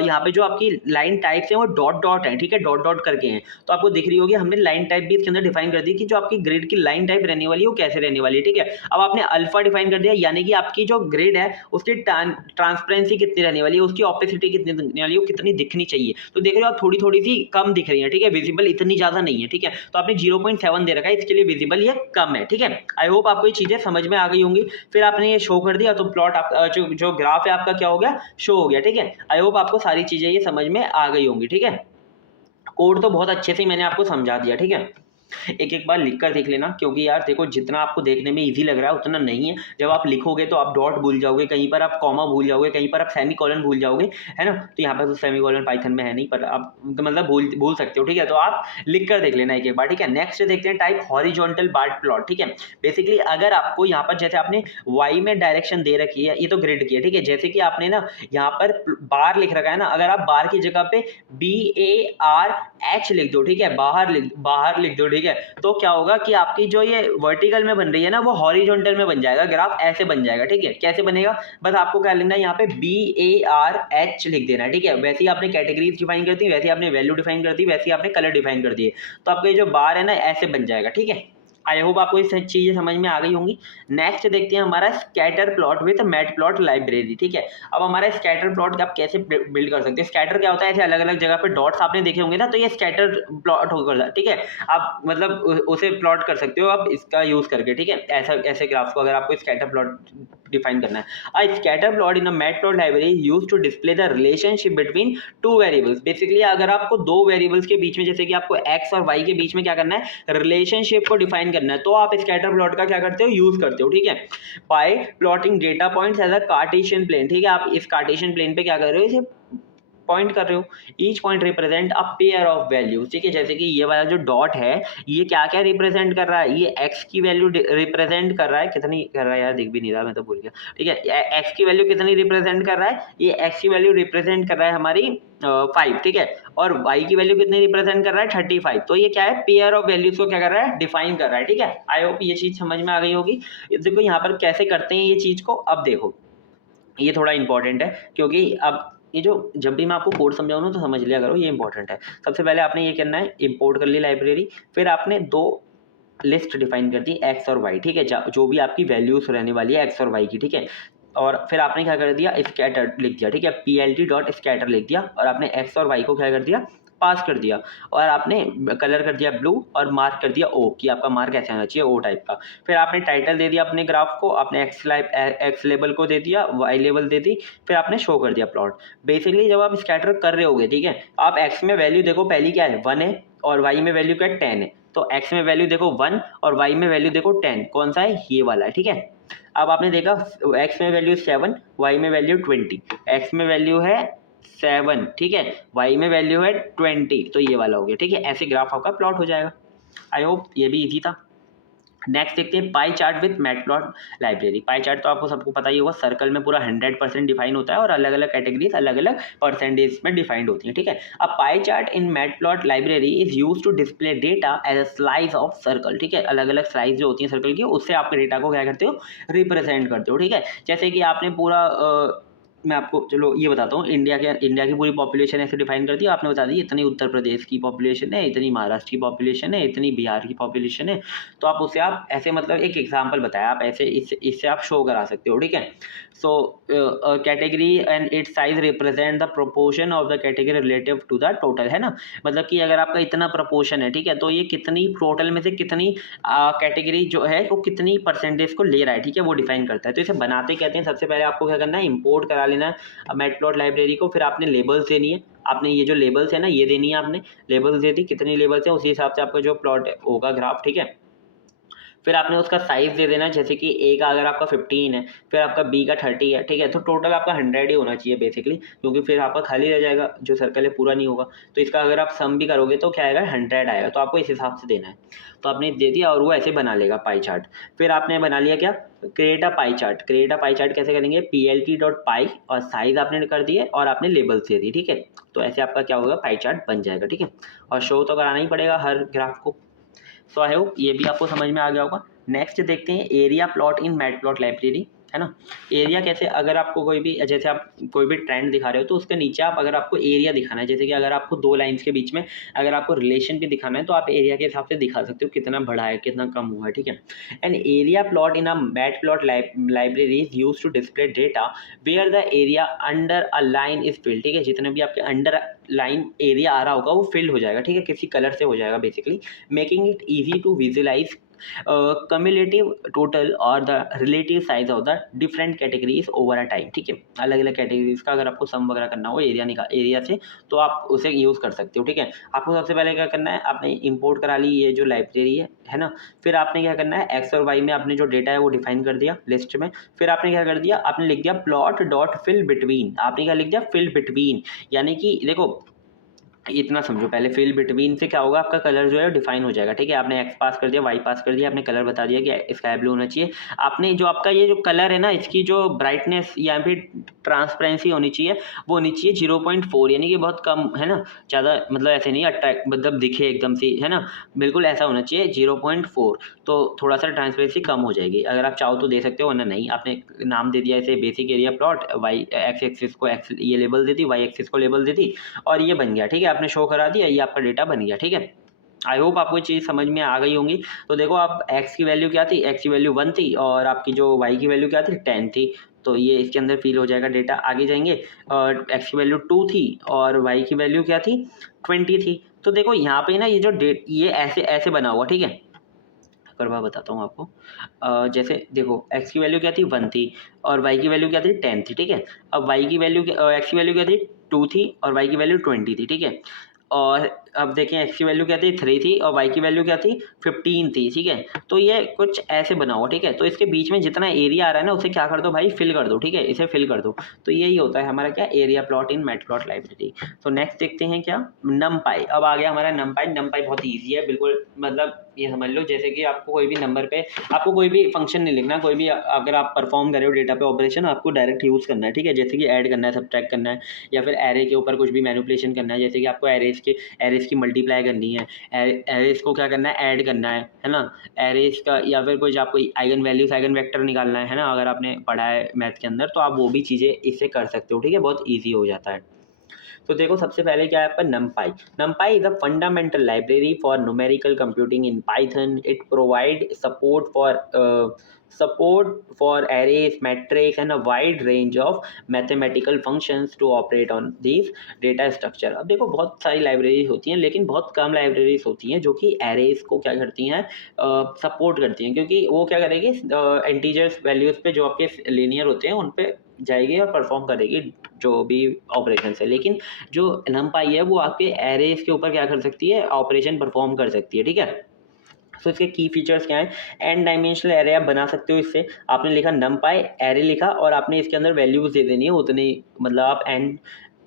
यहाँ पे जो आपकी लाइन टाइप्स हैं वो डॉट डॉट है, ठीक है, डॉट डॉट करके हैं, तो आपको दिख रही होगी, हमने लाइन टाइप भी इसके अंदर डिफाइन कर दी कि जो आपकी ग्रिड की लाइन टाइप रहने वाली है वो कैसे रहने वाली है, ठीक है। अब आपने अल्फा डिफाइन कर दिया, यानी कि आपकी जो ग्रिड है उसकी ट्रांसपेरेंसी कितनी रहने वाली है, उसकी ऑपेसिटी कितनी रहने वाली है, वो कितनी दिखनी चाहिए, तो देख रहे हो आप थोड़ी थोड़ी सी कम दिख रही है, ठीक है, विजिबल इतनी ज्यादा नहीं है, ठीक है। तो आपने 0.7 दे रखा है, इसके लिए विजिबल ये कम है, ठीक है। आई होप आपको ये चीजें समझ में आ गई होंगी। फिर आपने ये शो कर दिया तो प्लॉट आपका जो ग्राफ है आपका क्या हो गया, शो हो गया, ठीक है। आई होप आपको सारी चीजें ये समझ में आ गई होंगी, ठीक है। कोड तो बहुत अच्छे से मैंने आपको समझा दिया, ठीक है। एक एक बार लिख कर देख लेना, क्योंकि यार देखो जितना आपको देखने में इजी लग रहा है उतना नहीं है, जब आप लिखोगे तो आप डॉट भूल जाओगे, कहीं पर आप कॉमा भूल जाओगे, कहीं पर आप सेमी कॉलन भूल जाओगे, है ना। तो यहाँ पर तो सेमी कॉलन पाइथन में है नहीं, पर आप तो मतलब भूल सकते हो, ठीक है। तो आप लिख कर देख लेना एक एक बार, ठीक है। नेक्स्ट देखते हैं टाइप हॉरिजॉन्टल बार प्लॉट, ठीक है। बेसिकली अगर आपको यहाँ पर जैसे आपने वाई में डायरेक्शन दे रखी है, ये तो ग्रिड की है, ठीक है, जैसे कि आपने ना यहाँ पर बार लिख रखा है ना, अगर आप बार की जगह पे BARH लिख दो, ठीक है, बाहर लिख दो, ठीक है, तो क्या होगा कि आपकी जो ये वर्टिकल में बन रही है ना वो हॉरिजॉन्टल में बन जाएगा, ग्राफ ऐसे बन जाएगा, ठीक है। कैसे बनेगा, बस आपको क्या लेना है, यहाँ पे BARH लिख देना है, ठीक है। वैसे ही आपने कैटेगरीज डिफाइन कर दी, वैसे ही आपने वैल्यू डिफाइन कर दी, वैसे ही आपने कलर डिफाइन कर दिए, तो आपका जो बार है ना ऐसे बन जाएगा, ठीक है। आई होप आपको ये चीजें समझ में आ गई होंगी। नेक्स्ट देखते हैं हमारा scatter plot with matplot library, ठीक है। अब हमारा स्कैटर प्लॉट आप कैसे बिल्ड कर सकते हैं, स्कैटर क्या होता है, ऐसे अलग अलग जगह पे डॉट्स आपने देखे होंगे ना, तो ये स्कैटर प्लॉट होगा, ठीक है। आप मतलब उसे प्लॉट कर सकते हो आप इसका यूज करके, ठीक है, ऐसा ऐसे ग्राफ्स को अगर आपको स्कैटर प्लॉट डिफाइन करना है। Scatter plot in a matplot library used to display the relationship between two variables. Basically अगर आपको दो वेरिएबल्स के बीच में, जैसे कि आपको एक्स और वाई के बीच में क्या करना है, रिलेशनशिप को डिफाइन करना है, तो आप स्कैटर प्लॉट का क्या करते हो, यूज करते हो, ठीक है। By plotting data points as a Cartesian plane, ठीक है। आप इस कार्टेशियन प्लेन पे क्या कर रहे हो, इसे पॉइंट कर रहे हो, each point represent a pair of values, ठीक है। जैसे कि ये वाला जो डॉट है ये क्या क्या रिप्रेजेंट कर रहा है, ये एक्स की वैल्यू रिप्रेजेंट कर रहा है, कितनी कर रहा है यार, दिख भी नहीं रहा, मैं तो भूल गया, ठीक है। एक्स की वैल्यू कितनी रिप्रेजेंट कर रहा है, ये एक्स की वैल्यू रिप्रेजेंट कर रहा है हमारी 5, ठीक है, और y की वैल्यू कितनी रिप्रेजेंट कर रहा है 35, तो ये क्या है, पेयर ऑफ वैल्यूज को क्या कर रहा है, डिफाइन कर रहा है, ठीक है। आई होप ये चीज समझ में आ गई होगी। देखो यहाँ पर कैसे करते हैं ये चीज को, अब देखो ये थोड़ा इंपॉर्टेंट है, क्योंकि अब ये जो जब भी मैं आपको कोड समझाऊँ ना तो समझ लिया करो, ये इंपॉर्टेंट है। सबसे पहले आपने ये करना है, इंपोर्ट कर ली लाइब्रेरी, फिर आपने दो लिस्ट डिफाइन कर दी एक्स और वाई, ठीक है, जो भी आपकी वैल्यूज रहने वाली है एक्स और वाई की, ठीक है। और फिर आपने क्या कर दिया, स्कैटर लिख दिया, ठीक है, plt.scatter लिख दिया, और आपने एक्स और वाई को क्या कर दिया, पास कर दिया, और आपने कलर कर दिया ब्लू और मार्क कर दिया ओ, कि आपका मार्क ऐसे आना चाहिए ओ टाइप का। फिर आपने टाइटल दे दिया अपने ग्राफ को, आपने एक्स लेबल को दे दिया, वाई लेबल दे दी, फिर आपने शो कर दिया प्लॉट। बेसिकली जब आप स्कैटर कर रहे होगे, ठीक है, आप एक्स में वैल्यू देखो पहली क्या है 1 है, और वाई में वैल्यू क्या है 10 है, तो एक्स में वैल्यू देखो 1 और वाई में वैल्यू देखो 10, कौन सा है, ये वाला है, ठीक है। अब आपने देखा एक्स में वैल्यू 7, वाई में वैल्यू 20, एक्स में वैल्यू है 7, ठीक है, वाई में वैल्यू है 20, तो ये वाला हो गया, ठीक है। ऐसे ग्राफ आपका प्लॉट हो जाएगा। आई होप ये भी इजी था। नेक्स्ट देखते हैं pie chart with matplot library. Pie chart तो आपको सबको पता ही होगा, सर्कल में पूरा 100% डिफाइन होता है और अलग अलग कैटेगरीज अलग अलग परसेंटेज में डिफाइंड होती है, ठीक है। अब pie chart in matplot library is use to display data as a slice of circle, ठीक है। अलग अलग स्लाइस जो होती है सर्कल की, उससे आपके डेटा को क्या करते हो, रिप्रेजेंट करते हो, ठीक है। जैसे कि आपने पूरा मैं आपको चलो ये बताता हूँ, इंडिया की पूरी पॉपुलेशन ऐसे डिफाइन करती है, आपने बता दी इतनी उत्तर प्रदेश की पॉपुलेशन है, इतनी महाराष्ट्र की पॉपुलेशन है, इतनी बिहार की पॉपुलेशन है, तो आप उससे आप ऐसे मतलब एक एग्जांपल बताया, आप ऐसे इससे आप शो करा सकते हो, ठीक है। So category and its size represent the proportion of the category relative to the total, है ना। मतलब कि अगर आपका इतना प्रोपोर्शन है, ठीक है, तो ये कितनी टोटल में से कितनी कैटेगरी जो है वो कितनी परसेंटेज को ले रहा है, ठीक है, वो डिफाइन करता है। तो इसे बनाते कहते हैं, सबसे पहले आपको क्या करना है, इंपोर्ट करा लेना है मैटप्लॉट लाइब्रेरी को, फिर आपने लेबल्स देनी है, आपने ये जो लेबल्स है ना ये देनी है, आपने लेबल्स दे दी, कितनी लेबल्स है उसी हिसाब से आपका जो प्लॉट होगा ग्राफ, ठीक है। फिर आपने उसका साइज़ दे देना, जैसे कि ए का अगर आपका 15 है, फिर आपका बी का 30 है, ठीक है, तो टोटल आपका 100 ही होना चाहिए बेसिकली, क्योंकि फिर आपका खाली रह जाएगा, जो सर्कल है पूरा नहीं होगा। तो इसका अगर आप सम भी करोगे तो क्या आएगा, 100 आएगा, तो आपको इस हिसाब से देना है। तो आपने दे दिया और वो ऐसे बना लेगा पाई चार्ट। फिर आपने बना लिया क्या, create a pie chart. Create a pie chart कैसे करेंगे, plt.py और साइज़ आपने कर दिए और आपने लेबल्स दे दी, ठीक है। तो ऐसे आपका क्या होगा, पाई चार्ट बन जाएगा, ठीक है। और शो तो कराना ही पड़ेगा हर ग्राफ को। सो आई होप ये भी आपको समझ में आ गया होगा। नेक्स्ट देखते हैं एरिया प्लॉट इन मैटप्लॉट लाइब्रेरी, है ना। एरिया कैसे, अगर आपको कोई भी, जैसे आप कोई भी ट्रेंड दिखा रहे हो तो उसके नीचे आप, अगर आपको एरिया दिखाना है, जैसे कि अगर आपको 2 लाइन्स के बीच में अगर आपको रिलेशन भी दिखाना है तो आप एरिया के हिसाब से दिखा सकते हो, कितना बढ़ा है कितना कम हुआ है, ठीक है। And area plot in a matplot library is use to display data where the area under a line is filled, ठीक है। जितने भी आपके अंडर लाइन एरिया आ रहा होगा वो फिल्ड हो जाएगा, ठीक है, किसी कलर से हो जाएगा basically, making it easy to visualise cumulative total और the relative size of the different categories over a time, ठीक है। अलग अलग कैटेगरीज का अगर आपको सम वगैरह करना हो एरिया से, तो आप उसे यूज़ कर सकते हो, ठीक है। आपको सबसे पहले क्या करना है, आपने इंपोर्ट करा ली ये जो लाइब्रेरी है ना। फिर आपने क्या करना है, एक्स और वाई में आपने जो डेटा है वो डिफाइन कर दिया लिस्ट में। फिर आपने क्या कर दिया, आपने लिख दिया प्लॉट डॉट फिल बिटवीन। आपने क्या लिख दिया, फिल बिटवीन, यानी कि देखो इतना समझो पहले, फिल बिटवीन से क्या होगा, आपका कलर जो है डिफाइन हो जाएगा, ठीक है। आपने एक्स पास कर दिया, वाई पास कर दिया, आपने कलर बता दिया कि स्काई ब्लू होना चाहिए। आपने जो आपका ये जो कलर है ना, इसकी जो ब्राइटनेस या फिर ट्रांसपेरेंसी होनी चाहिए, वो होनी चाहिए 0.4, यानी कि बहुत कम, है ना, ज़्यादा मतलब ऐसे नहीं अट्रैक्ट, मतलब दिखे एकदम से, है ना, बिल्कुल ऐसा होना चाहिए 0.4। तो थोड़ा सा ट्रांसपेरेंसी कम हो जाएगी, अगर आप चाहो तो दे सकते हो, वरना नहीं। आपने नाम दे दिया इसे basic area plot, Y X axis को एक्स ये लेबल दे दी, वाई एक्सिस को लेबल दे दी, और ये बन गया, ठीक है। आपने शो करा दिया, ये आपका डेटा बन गया, ठीक है। आई होप आपको ये चीज़ समझ में आ गई होंगी। तो देखो आप एक्स की वैल्यू क्या थी, एक्स की वैल्यू 1 थी और आपकी जो वाई की वैल्यू क्या थी, 10 थी। तो ये इसके अंदर फिल हो जाएगा डेटा। आगे जाएंगे और एक्स की वैल्यू 2 थी और वाई की वैल्यू क्या थी, 20 थी। तो देखो यहाँ पे ना ये जो ये ऐसे ऐसे बना हुआ, ठीक है। अगर मैं बताता हूँ आपको, जैसे देखो एक्स की वैल्यू क्या थी, 1 थी और वाई की वैल्यू क्या थी, 10 थी, ठीक है। अब वाई की वैल्यू एक्स की वैल्यू क्या थी, 2 थी और वाई की वैल्यू 20 थी, ठीक है। और अब देखें एक्स की वैल्यू क्या थी, 3 थी और वाई की वैल्यू क्या थी, 15 थी, ठीक है। तो ये कुछ ऐसे बना हुआ, ठीक है। तो इसके बीच में जितना एरिया आ रहा है ना, उसे क्या कर दो भाई, फिल कर दो, ठीक है, इसे फिल कर दो। तो यही होता है हमारा क्या, एरिया प्लॉट इन मैटप्लॉट लाइब्रेरी। तो नेक्स्ट देखते हैं क्या, नमपाई। अब आ गया हमारा नमपाई। नमपाई बहुत ईजी है बिल्कुल, मतलब ये समझ लो जैसे कि आपको कोई भी नंबर पे आपको कोई भी फंक्शन नहीं लिखना, कोई भी अगर आप परफॉर्म कर रहे हो डेटा पे ऑपरेशन, आपको डायरेक्ट यूज़ करना है, ठीक है। जैसे कि ऐड करना है, सब्ट्रैक्ट करना है, या फिर एरे के ऊपर कुछ भी मैनिपुलेशन करना है, जैसे कि आपको एरेज की मल्टीप्लाई करनी है, एरेज को क्या करना है, ऐड करना है ना, एरेज का, या फिर कुछ आपको आइगन वैल्यूज आइगन वेक्टर निकालना है ना, अगर आपने पढ़ा है मैथ के अंदर, तो आप वो भी चीज़ें इससे कर सकते हो, ठीक है, बहुत ईजी हो जाता है। तो देखो सबसे पहले क्या है आपका numpy। numpy is a fundamental library for numerical computing in Python. It provide support for arrays, metrics and a wide range of mathematical functions to operate on these data structure। अब देखो बहुत सारी लाइब्रेरीज होती हैं, लेकिन बहुत कम libraries होती हैं जो कि एरेज को क्या करती हैं, सपोर्ट करती हैं, क्योंकि वो क्या करेगी, इंटीजर्स वैल्यूज़ पे जो आपके लीनियर होते हैं उन पे जाएगी और परफॉर्म करेगी जो भी ऑपरेशन है। लेकिन जो numpy है वो आपके एरेज के ऊपर क्या कर सकती है, ऑपरेशन परफॉर्म कर सकती है, ठीक है। तो इसके की फीचर्स क्या हैं, एन डायमेंशनल एरे आप बना सकते हो इससे। आपने लिखा numpy एरे लिखा और आपने इसके अंदर वैल्यूज दे देनी है उतनी, मतलब आप एन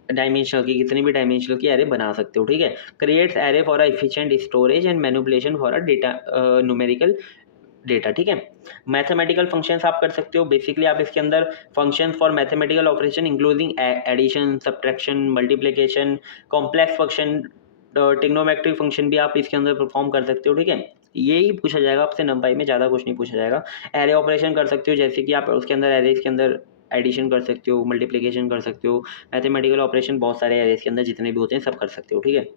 डायमेंशनल की कितनी भी डायमेंशनल की एरे बना सकते हो, ठीक है। Creates array for a efficient storage and manipulation for a data numerical data, ठीक है। मैथमेटिकल फंक्शंस आप कर सकते हो, बेसिकली आप इसके अंदर functions for mathematical operation including addition, subtraction, multiplication, complex function, trigonometric function भी आप इसके अंदर परफॉर्म कर सकते हो, ठीक है। यही पूछा जाएगा आपसे numpy में, ज़्यादा कुछ नहीं पूछा जाएगा। एरे ऑपरेशन कर सकते हो, जैसे कि आप उसके अंदर एरेज के अंदर एडिशन कर सकते हो, मल्टीप्लिकेशन कर सकते हो, मैथमेटिकल ऑपरेशन बहुत सारे एरेज के अंदर जितने भी होते हैं सब कर सकते हो, ठीक है।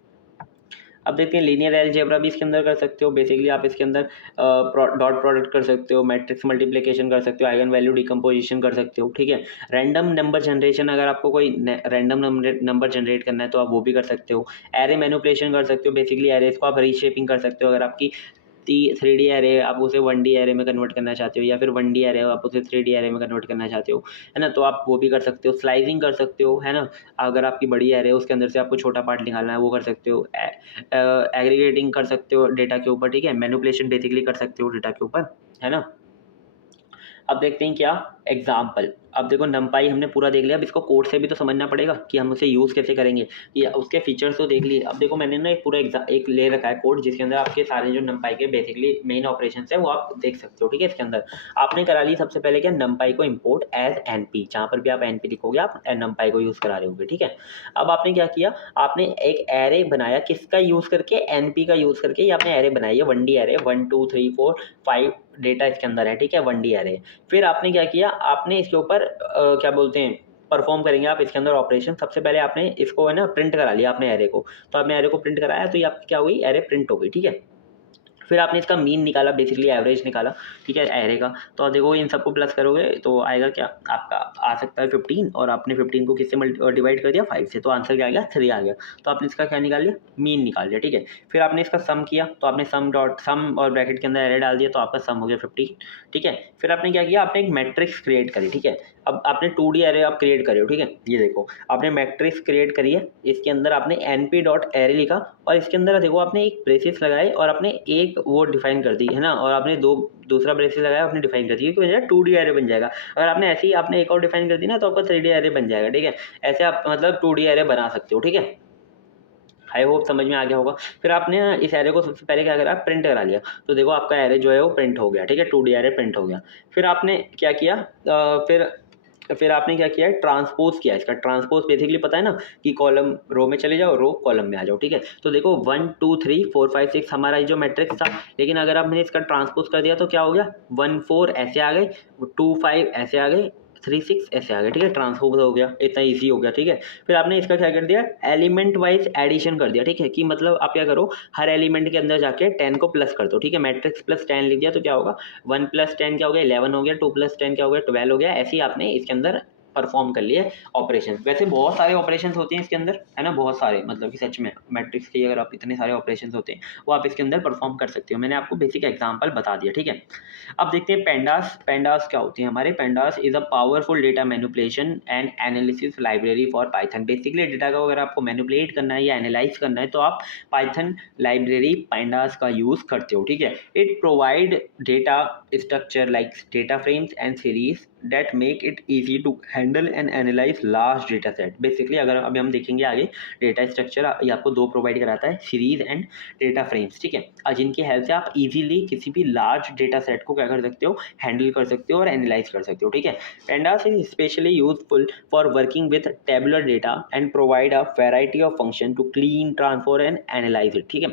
अब देखते हैं लीनियर अलजेब्रा भी इसके अंदर कर सकते हो। बेसिकली आप इसके अंदर डॉट प्रोडक्ट कर सकते हो, मैट्रिक्स मल्टीप्लिकेशन कर सकते हो, आइगन वैल्यू डिकम्पोजिशन कर सकते हो, ठीक है। रैंडम नंबर जनरेशन, अगर आपको कोई रैंडम नंबर जनरेट करना है तो आप वो भी कर सकते हो। एरे मैनिपुलेशन कर सकते हो, बेसिकली एरेज को आप रीशेपिंग कर सकते हो। अगर आपकी 3D एरे आप उसे 1D एरे में कन्वर्ट करना चाहते हो, या फिर 1D एरे आप उसे 3D एरे में कन्वर्ट करना चाहते हो, है ना, तो आप वो भी कर सकते हो। स्लाइसिंग कर सकते हो, है ना, अगर आपकी बड़ी एरे है उसके अंदर से आपको छोटा पार्ट निकालना है वो कर सकते हो। एग्रीगेटिंग कर सकते हो डेटा के ऊपर, ठीक है, मैनिपुलेशन बेसिकली कर सकते हो डेटा के ऊपर, है ना। अब देखते हैं क्या एग्जाम्पल। अब देखो नमपाई हमने पूरा देख लिया, अब इसको कोड से भी तो समझना पड़ेगा कि हम उसे यूज़ कैसे करेंगे, या उसके फीचर्स तो देख लिए। अब देखो मैंने ना एक पूरा एक ले रखा है कोड जिसके अंदर आपके सारे जो नमपाई के बेसिकली मेन ऑपरेशन है वो आप देख सकते हो, ठीक है। इसके अंदर आपने करा ली सबसे पहले क्या, नमपाई को इम्पोर्ट एज एनपी, जहाँ पर भी आप एनपी लिखोगे आप नमपाई को यूज़ करा रहे होगे, ठीक है। अब आपने क्या किया, आपने एक एरे बनाया, किसका यूज़ करके, एनपी का यूज़ करके। ये आपने एरे बनाई है 1D एरे, 1 2 3 4 5 डेटा इसके अंदर है, ठीक है, 1D एरे। फिर आपने क्या किया, आपने इसके ऊपर क्या बोलते हैं, परफॉर्म करेंगे आप इसके अंदर ऑपरेशन। सबसे पहले आपने इसको है ना प्रिंट करा लिया आपने एरे को, तो आपने एरे को प्रिंट कराया तो ये आपकी क्या हुई, एरे प्रिंट हो गई, ठीक है। फिर आपने इसका मीन निकाला, बेसिकली एवरेज निकाला, ठीक है, एरे का। तो देखो इन सबको प्लस करोगे तो आएगा क्या, आपका आ सकता है 15, और आपने 15 को किससे डिवाइड कर दिया, 5 से, तो आंसर क्या आ गया, 3 आ गया। तो आपने इसका क्या निकाल लिया, मीन निकाल लिया, ठीक है। फिर आपने इसका सम किया, तो आपने सम और ब्रैकेट के अंदर एरे डाल दिया, तो आपका सम हो गया 15, ठीक है। फिर आपने क्या किया, आपने एक मैट्रिक्स क्रिएट करी, ठीक है। अब आपने 2D एरे आप क्रिएट करे हो, ठीक है। ये देखो आपने मैट्रिक्स क्रिएट करी है, इसके अंदर आपने np.array लिखा, और इसके अंदर देखो आपने एक ब्रेसेस लगाए और आपने एक वो डिफाइन कर दी, है ना, और आपने दूसरा ब्रेसेस लगाया, आपने डिफाइन कर दी, क्योंकि 2D एरे बन जाएगा। अगर आपने ऐसे ही आपने एक और डिफाइन कर दी ना तो आपका 3D एरे बन जाएगा, ठीक है। ऐसे आप मतलब 2D एरे बना सकते हो, ठीक है। आई होप समझ में आ गया होगा। फिर आपने इस एरे को सबसे पहले क्या करा, प्रिंट करा लिया, तो देखो आपका एरे जो है वो प्रिंट हो गया, ठीक है, 2D एरे प्रिंट हो गया। फिर आपने क्या किया, फिर आपने क्या किया है, ट्रांसपोज किया। इसका ट्रांसपोज बेसिकली पता है ना कि कॉलम रो में चले जाओ, रो कॉलम में आ जाओ, ठीक है। तो देखो 1 2 3 4 5 6 हमारा जो मैट्रिक्स था, लेकिन अगर आपने इसका ट्रांसपोज कर दिया तो क्या हो गया, 1 4 ऐसे आ गए, 2 5 ऐसे आ गए, 3 6 ऐसे आ गए, ठीक है, ट्रांसपोज हो गया, इतना ईजी हो गया, ठीक है। फिर आपने इसका क्या कर दिया, एलिमेंट वाइज एडिशन कर दिया, ठीक है, कि मतलब आप क्या करो, हर एलिमेंट के अंदर जाके 10 को प्लस कर दो, ठीक है। मैट्रिक्स प्लस 10 लिख दिया तो क्या होगा, 1 + 10 क्या हो गया, 11 हो गया, 2 + 10 क्या हो गया, 12 हो गया। ऐसे ही आपने इसके अंदर परफॉर्म कर लिए ऑपरेशन। वैसे बहुत सारे ऑपरेशन होते हैं इसके अंदर, है ना, बहुत सारे, मतलब कि सच में मैट्रिक्स के अगर आप इतने सारे ऑपरेशन होते हैं वो आप इसके अंदर परफॉर्म कर सकते हो। मैंने आपको बेसिक एग्जांपल बता दिया, ठीक है। अब देखते हैं पेंडास। पेंडास क्या होते हैं हमारे, pandas is a powerful data manipulation and analysis library for Python. Basically data को अगर आपको मैनिपुलेट करना है या एनालाइज करना है तो आप पाइथन लाइब्रेरी पेंडास का यूज़ करते हो, ठीक है। It provide data structure like data frames and series that make it easy to handle and analyze large data set। Basically अगर अभी हम देखेंगे आगे, डेटा स्ट्रक्चर ये आपको दो प्रोवाइड कराता है, सीरीज एंड डेटा फ्रेम्स, ठीक है। जिनकी हेल्प से आप इजीली किसी भी लार्ज डेटा सेट को क्या कर सकते हो, हैंडल कर सकते हो और एनालाइज कर सकते हो, ठीक है। Pandas is specially useful for working with tabular data and provide a variety of function to clean, transfer and analyse it, ठीक है।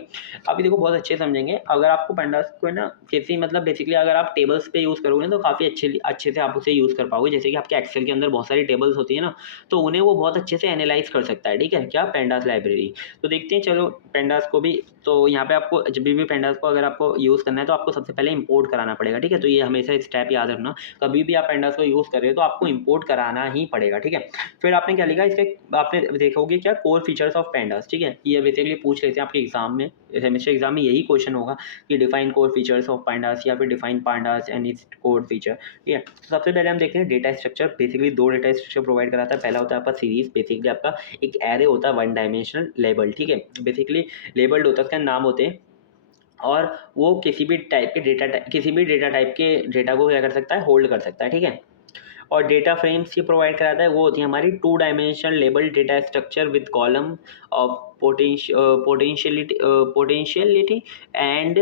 अभी देखो बहुत अच्छे समझेंगे, अगर आपको पेंडास को है ना किसी मतलब बेसिकली अगर आप टेबल्स पे यूज़ करोगे तो काफ़ी अच्छे से आप उसे यूज़ कर पाओगे। जैसे कि आपके एक्सेल के अंदर बहुत सारी टेबल्स होती है ना, तो उन्हें वो बहुत अच्छे से एनालाइज कर सकता है, ठीक है, क्या, पेंडास लाइब्रेरी। तो देखते हैं चलो पेंडास को भी। तो यहाँ पे आपको जब भी पेंडास को अगर आपको यूज़ करना है तो आपको सबसे पहले इंपोर्ट कराना पड़ेगा, ठीक है। तो ये हमेशा स्टेप याद रखना, कभी भी आप पेंडास को यूज़ कर रहे हो तो आपको इंपोर्ट कराना ही पड़ेगा, ठीक है। फिर आपने क्या लिखा, इसके आपने देखोगे क्या, कोर फीचर्स ऑफ पेंडास, ठीक है। ये बेसिकली पूछ लेते हैं आपके एग्जाम में, सेमेस्टर एग्जाम में यही क्वेश्चन होगा कि define core features of pandas या फिर define pandas and its core feature, ठीक है। तो सबसे पहले हम देखते हैं डेटा स्ट्रक्चर। बेसिकली दो डेटा स्ट्रक्चर प्रोवाइड कराता है। पहला होता है आपका सीरीज, बेसिकली आपका एक एरे होता है 1 डायमेंशनल लेबल, ठीक है। बेसिकली लेबल्ड होता है, उसका नाम होते हैं, और वो किसी भी टाइप के डेटा टाइप के डेटा को क्या कर सकता है, होल्ड कर सकता है, ठीक है। और डेटा फ्रेम्स की प्रोवाइड कराता है, वो होती है हमारी 2 dimensional label data structure with column of potentiality and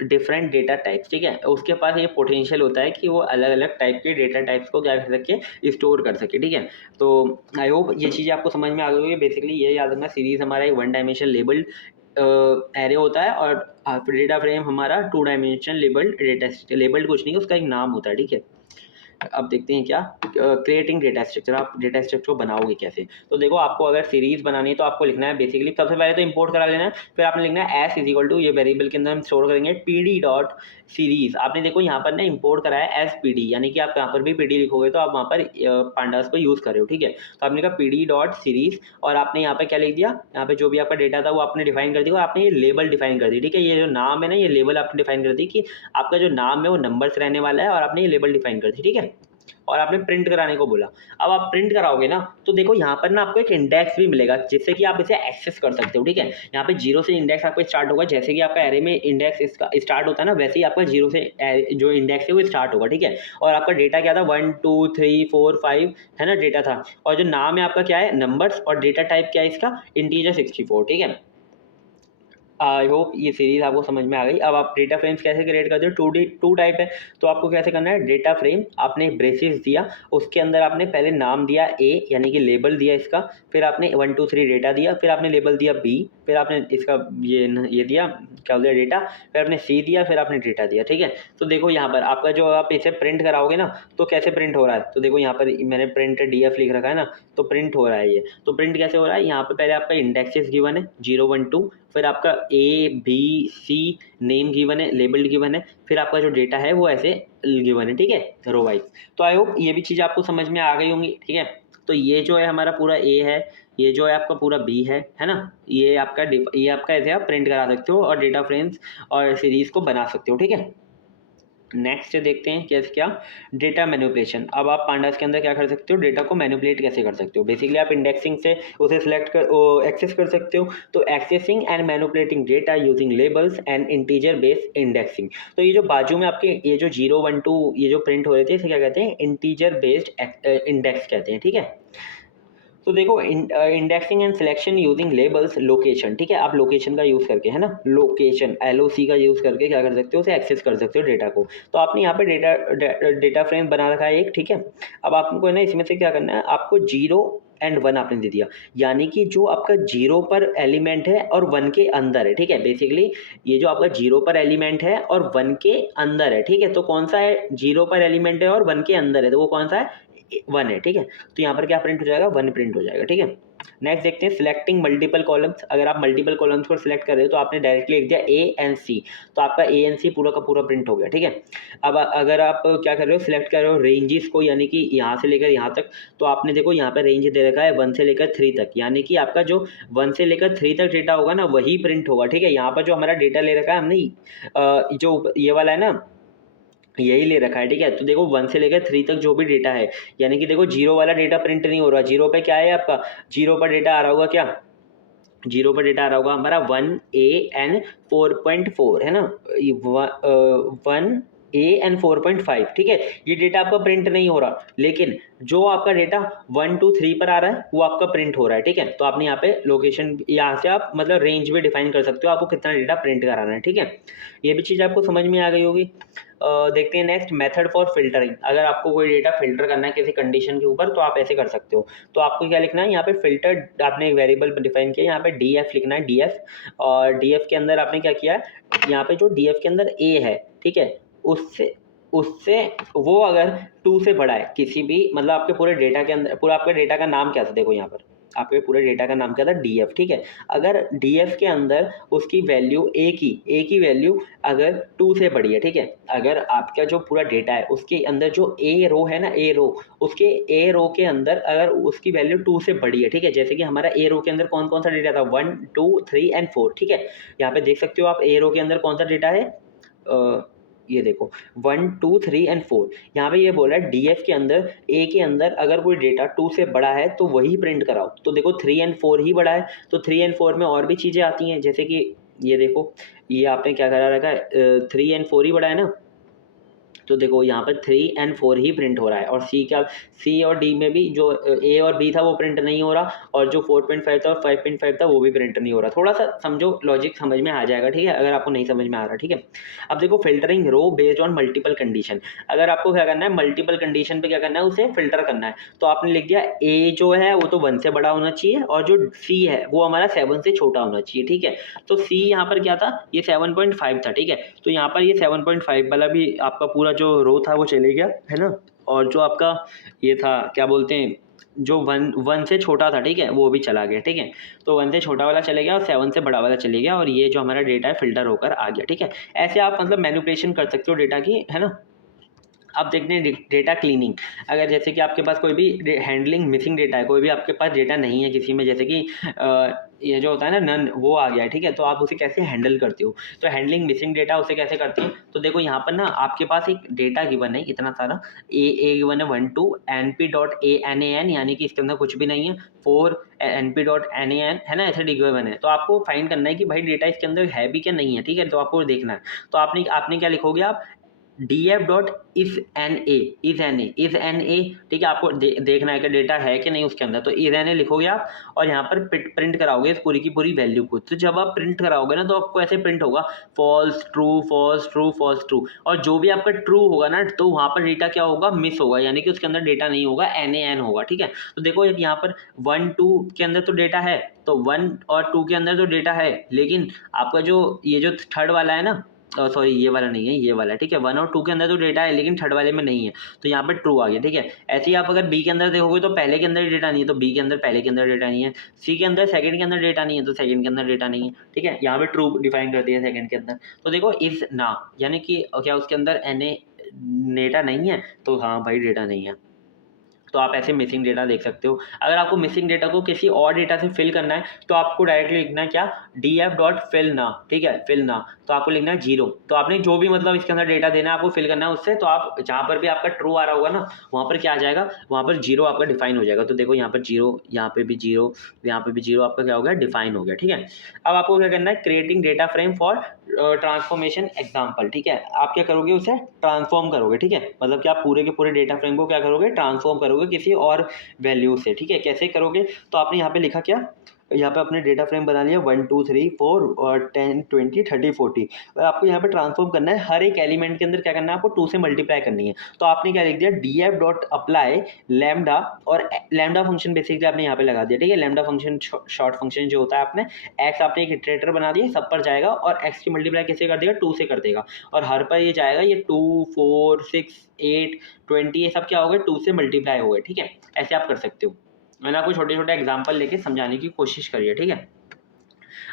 different data types, ठीक है। उसके पास ये पोटेंशियल होता है कि वो अलग अलग टाइप के डेटा टाइप्स को क्या कर सके, स्टोर कर सके, ठीक है। तो आई होप ये चीज़ें आपको समझ में आ गई होगी। बेसिकली ये याद रखना, सीरीज हमारा एक 1 डायमेंशनल लेबल्ड एरे होता है, और डेटा फ्रेम हमारा 2 डायमेंशनल लेबल्ड डेटा, लेबल्ड कुछ नहीं, उसका एक नाम होता है, ठीक है। अब देखते हैं क्या क्रिएटिंग डेटा स्ट्रक्चर, आप डेटा स्ट्रक्चर को बनाओगे कैसे। तो देखो आपको अगर सीरीज बनानी है तो आपको लिखना है बेसिकली सबसे पहले तो इंपोर्ट करा लेना है, फिर आपने लिखना है एस इज इक्वल टू, ये वेरिएबल के अंदर हम स्टोर करेंगे पीडी डॉट सीरीज। आपने देखो यहाँ पर ना इंपोर्ट करा है एस पीडी, यानी कि आप यहाँ पर भी पीडी लिखोगे तो आप वहाँ पर पांडास को यूज़ कर रहे हो, ठीक है। तो आपने कहा पीडी डॉट सीरीज और आपने यहाँ पे क्या लिख दिया, यहाँ पे जो भी आपका डेटा था वो आपने डिफाइन कर दिया, आपने ये लेबल डिफाइन कर दी, ठीक है। ये जो नाम है ना, ये लेबल आपने डिफाइन कर दी कि आपका जो नाम है वो नंबर्स रहने वाला है और आपने ये लेबल डिफाइन कर दी, ठीक है। और आपने प्रिंट कराने को बोला। अब आप प्रिंट कराओगे ना तो देखो यहाँ पर ना आपको एक इंडेक्स भी मिलेगा जिससे कि आप इसे एक्सेस कर सकते हो, ठीक है। यहाँ पे 0 से इंडेक्स आपका स्टार्ट होगा, जैसे कि आपका एरे में इंडेक्स इसका स्टार्ट होता है ना, वैसे ही आपका 0 से जो इंडेक्स है वो स्टार्ट होगा, ठीक है। और आपका डेटा क्या था 1 2 3 4 5 है ना डेटा था, और जो नाम है आपका क्या है नंबर्स, और डेटा टाइप क्या है इसका इंटीजर 64, ठीक है। आई होप ये सीरीज आपको समझ में आ गई। अब आप डेटा फ्रेम्स कैसे क्रिएट करते हो, टू टाइप है। तो आपको कैसे करना है, डेटा फ्रेम आपने ब्रेसेस दिया, उसके अंदर आपने पहले नाम दिया ए यानी कि लेबल दिया इसका, फिर आपने 1 2 3 डेटा दिया, फिर आपने लेबल दिया बी, फिर आपने इसका ये दिया क्या बोलते हैं डेटा, फिर आपने सी दिया, फिर आपने डेटा दिया, ठीक है। तो देखो यहाँ पर आपका जो आप इसे प्रिंट कराओगे ना तो कैसे प्रिंट हो रहा है, तो देखो यहाँ पर मैंने प्रिंट DF लिख रखा है ना, तो प्रिंट हो रहा है ये। तो प्रिंट कैसे हो रहा है, यहाँ पे पहले आपका इंडेक्सेस गिवन है 0 1 2, फिर आपका ABC नेम गिवन है, लेबल्ड गिवन है, फिर आपका जो डेटा है वो ऐसे गिवन है, ठीक है, रो वाइज। तो आई होप ये भी चीज़ आपको समझ में आ गई होंगी, ठीक है। तो ये जो है हमारा पूरा A है, ये जो है आपका पूरा B है ना, ये आपका ऐसे आप प्रिंट करा सकते हो और डेटा फ्रेम्स और सीरीज को बना सकते हो, ठीक है। नेक्स्ट देखते हैं कैसे क्या डेटा मैनिपुलेशन। अब आप पांडास के अंदर क्या कर सकते हो, डेटा को मैनिपुलेट कैसे कर सकते हो। बेसिकली आप इंडेक्सिंग से उसे सिलेक्ट कर एक्सेस कर सकते हो। तो accessing and manipulating data using labels and integer based indexing. तो ये जो बाजू में आपके ये जो 0 1 2 ये जो प्रिंट हो रहे थे इसे क्या कहते हैं, इंटीजर बेस्ड इंडेक्स कहते हैं, ठीक है। तो देखो indexing and selection using labels location, ठीक है। आप लोकेशन का यूज़ करके है ना, लोकेशन LOC का यूज़ करके क्या कर सकते हो, उसे एक्सेस कर सकते हो डेटा को। तो आपने यहाँ पे डेटा फ्रेम बना रखा है एक, ठीक है। अब आपको ना इसमें से क्या करना है, आपको 0 एंड 1 आपने दे दिया, यानी कि जो आपका 0 पर एलिमेंट है और 1 के अंदर है, ठीक है। बेसिकली ये जो आपका 0 पर एलिमेंट है और 1 के अंदर है, ठीक है। तो कौन सा है, 0 पर एलिमेंट है और 1 के अंदर है, तो वो कौन सा है 1 है, ठीक है। तो यहाँ पर क्या प्रिंट हो जाएगा, 1 प्रिंट हो जाएगा, ठीक है। नेक्स्ट देखते हैं सिलेक्टिंग मल्टीपल कॉलम्स। अगर आप मल्टीपल कॉलम्स को सिलेक्ट कर रहे हो तो आपने डायरेक्टली लिख दिया A and C, तो आपका A and C पूरा का पूरा प्रिंट हो गया, ठीक है। अब अगर आप क्या कर रहे हो, सिलेक्ट कर रहे हो रेंजेस को, यानी कि यहाँ से लेकर यहाँ तक, तो आपने देखो यहाँ पर रेंज दे रखा है 1 से लेकर 3 तक, यानी कि आपका जो 1 से लेकर 3 तक डेटा होगा ना वही प्रिंट होगा, ठीक है। यहाँ पर जो हमारा डेटा ले रखा है हमने जो ये वाला है ना यही ले रखा है, ठीक है। तो देखो 1 से लेकर 3 तक जो भी डेटा है, यानी कि देखो 0 वाला डेटा प्रिंट नहीं हो रहा, 0 पे क्या है आपका, 0 पर डेटा आ रहा होगा क्या, 0 पर डेटा आ रहा होगा हमारा 1AN 4.4 है ना, 1AN 4.5, ठीक है। ये डेटा आपका प्रिंट नहीं हो रहा, लेकिन जो आपका डेटा 1 2 3 पर आ रहा है वो आपका प्रिंट हो रहा है, ठीक है। तो आपने यहाँ पे लोकेशन, यहाँ से आप मतलब रेंज भी डिफाइन कर सकते हो आपको कितना डेटा प्रिंट कराना है, ठीक है। ये भी चीज़ आपको समझ में आ गई होगी। देखते हैं नेक्स्ट मेथड फॉर फिल्टरिंग। अगर आपको कोई डेटा फिल्टर करना है किसी कंडीशन के ऊपर तो आप ऐसे कर सकते हो। तो आपको क्या लिखना है, यहाँ पे फिल्टर आपने एक वेरिएबल डिफाइन किया, यहाँ पे DF लिखना है, DF। और DF के अंदर आपने क्या किया है, यहाँ पे जो DF के अंदर A है, ठीक है, उससे उससे वो अगर 2 से बड़ा है किसी भी, मतलब आपके पूरे डेटा के अंदर, पूरा आपका डेटा का नाम क्या था, देखो यहाँ पर आपके पूरे डेटा का नाम क्या था, DF, ठीक है। अगर DF के अंदर उसकी वैल्यू A की वैल्यू अगर 2 से बड़ी है, ठीक है। अगर आपका जो पूरा डेटा है उसके अंदर जो A रो है ना, A रो, उसके A रो के अंदर अगर उसकी वैल्यू 2 से बड़ी है, ठीक है। जैसे कि हमारा A रो के अंदर कौन कौन सा डेटा था, 1 2 3 एंड 4, ठीक है। यहाँ पे देख सकते हो आप A रो के अंदर कौन सा डेटा है, ये देखो 1 2 3 एंड 4। यहाँ पे ये बोला है DF के अंदर A के अंदर अगर कोई डेटा 2 से बड़ा है तो वही प्रिंट कराओ। तो देखो 3 एंड 4 ही बड़ा है, तो 3 एंड 4 में और भी चीज़ें आती हैं, जैसे कि ये देखो ये आपने क्या करा रखा है, 3 एंड 4 ही बड़ा है ना, तो देखो यहाँ पर 3 एंड 4 ही प्रिंट हो रहा है। और C और D में भी जो A और B था वो प्रिंट नहीं हो रहा, और जो 4.5 था और 5.5 था वो भी प्रिंट नहीं हो रहा। थोड़ा सा समझो, लॉजिक समझ में आ जाएगा, ठीक है, अगर आपको नहीं समझ में आ रहा, ठीक है। अब देखो filtering row based on multiple condition. अगर आपको क्या करना है, मल्टीपल कंडीशन पे क्या करना है, उसे फिल्टर करना है। तो आपने लिख दिया A जो है वो तो 1 से बड़ा होना चाहिए, और जो C है वो हमारा 7 से छोटा होना चाहिए, ठीक है। तो C यहाँ पर क्या था, ये 7.5 था, ठीक है। तो यहाँ पर ये 7.5 वाला भी आपका पूरा जो रो था वो चले गया, है ना। और जो आपका ये था क्या बोलते हैं, जो 1 से छोटा था, ठीक है, वो भी चला गया, ठीक है। तो 1 से छोटा वाला चले गया और 7 से बड़ा वाला चले गया और ये जो हमारा डेटा है फ़िल्टर होकर आ गया, ठीक है। ऐसे आप मतलब मैनिपुलेशन कर सकते हो डेटा की, है ना। अब देखते हैं डेटा क्लीनिंग। अगर जैसे कि आपके पास कोई भी हैंडलिंग मिसिंग डेटा है, कोई भी आपके पास डेटा नहीं है किसी में, जैसे कि ये जो होता है ना नन, वो आ गया है, ठीक है, तो आप उसे कैसे हैंडल करते हो। तो हैंडलिंग मिसिंग डेटा उसे कैसे करते हैं, तो देखो यहाँ पर ना आपके पास एक डेटा गिवन है इतना सारा, ए गिवन है 1 2 np.anan, यानी कि इसके अंदर कुछ भी नहीं है, 4 np.nan, है ना, ऐसे गिवन है। तो आपको फाइंड करना है कि भाई डेटा इसके अंदर है भी क्या नहीं है, ठीक है, तो आपको देखना है। तो आपने क्या लिखोगे आप, df dot is N A, ठीक है, आपको देखना है कि डेटा है कि नहीं उसके अंदर, तो इज एन ए लिखोगे आप और यहाँ पर प्रिंट कराओगे इस पूरी की पूरी वैल्यू को। तो जब आप प्रिंट कराओगे ना तो आपको ऐसे प्रिंट होगा false true false true false true, और जो भी आपका ट्रू होगा ना तो वहाँ पर डेटा क्या होगा, मिस होगा, यानी कि उसके अंदर डेटा नहीं होगा, NaN होगा, ठीक है। तो देखो यहाँ पर 1 2 के अंदर तो डेटा है, तो 1 और 2 के अंदर तो डेटा है, लेकिन आपका जो ये जो थर्ड वाला है ना, सॉरी ये वाला नहीं है, ये वाला, ठीक है, 1 और 2 के अंदर तो डेटा है लेकिन थर्ड वाले में नहीं है, तो यहाँ पे ट्रू आ गया, ठीक है। ऐसे ही आप अगर बी के अंदर देखोगे तो पहले के अंदर डेटा नहीं है, तो बी के अंदर पहले के अंदर डेटा नहीं है, सी के अंदर सेकंड के अंदर डेटा नहीं है, तो सेकंड के अंदर डेटा नहीं है, ठीक है। यहाँ पे ट्रू डिफाइन कर दिया सेकंड के अंदर। तो देखो इज ना, यानी कि क्या उसके अंदर एन डेटा नहीं है, तो हाँ भाई डेटा नहीं है, तो आप ऐसे मिसिंग डेटा देख सकते हो। अगर आपको मिसिंग डेटा को किसी और डेटा से फिल करना है तो आपको डायरेक्टली लिखना है क्या, df डॉट फिल ना, ठीक है, फिल ना, तो आपको लिखना है 0। तो आपने जो भी मतलब इसके अंदर डेटा देना है आपको फिल करना है उससे, तो आप जहाँ पर भी आपका ट्रू आ रहा होगा ना वहाँ पर क्या आ जाएगा, वहाँ पर 0 आपका डिफाइन हो जाएगा। तो देखो यहाँ पर 0, यहाँ पे भी 0, यहाँ पे भी 0 आपका क्या हो गया, डिफाइन हो गया, ठीक है। अब आपको क्या करना है, creating data frame for transformation example, ठीक है। आप क्या करोगे, उसे ट्रांसफॉर्म करोगे, ठीक है, मतलब कि आप पूरे के पूरे डेटा फ्रेम को क्या करोगे, ट्रांसफॉर्म करोगे किसी और वैल्यू से, ठीक है। कैसे करोगे, तो आपने यहाँ पे लिखा क्या, यहाँ पे अपने डेटा फ्रेम बना लिया 1 2 3 4 और 10 20 30 40, और आपको यहाँ पे ट्रांसफॉर्म करना है, हर एक एलिमेंट के अंदर क्या करना है, आपको 2 से मल्टीप्लाई करनी है। तो आपने क्या लिख दिया, df डॉट अप्लाई लैम्डा, और लैम्डा फंक्शन बेसिकली आपने यहाँ पे लगा दिया, ठीक है। लैम्डा फंक्शन शॉर्ट फंक्शन जो होता है, आपने एक्स आपने एक इटरेटर बना दिया, सब पर जाएगा और एक्स की मल्टीप्लाई कैसे कर देगा, 2 से कर देगा, और हर पर ये जाएगा, ये 2 4 6 8 20 ये सब क्या हो गए, 2 से मल्टीप्लाई हो गए, ठीक है। ऐसे आप कर सकते हो। मैंने आपको छोटे छोटे एग्जाम्पल लेके समझाने की कोशिश करी है, ठीक है।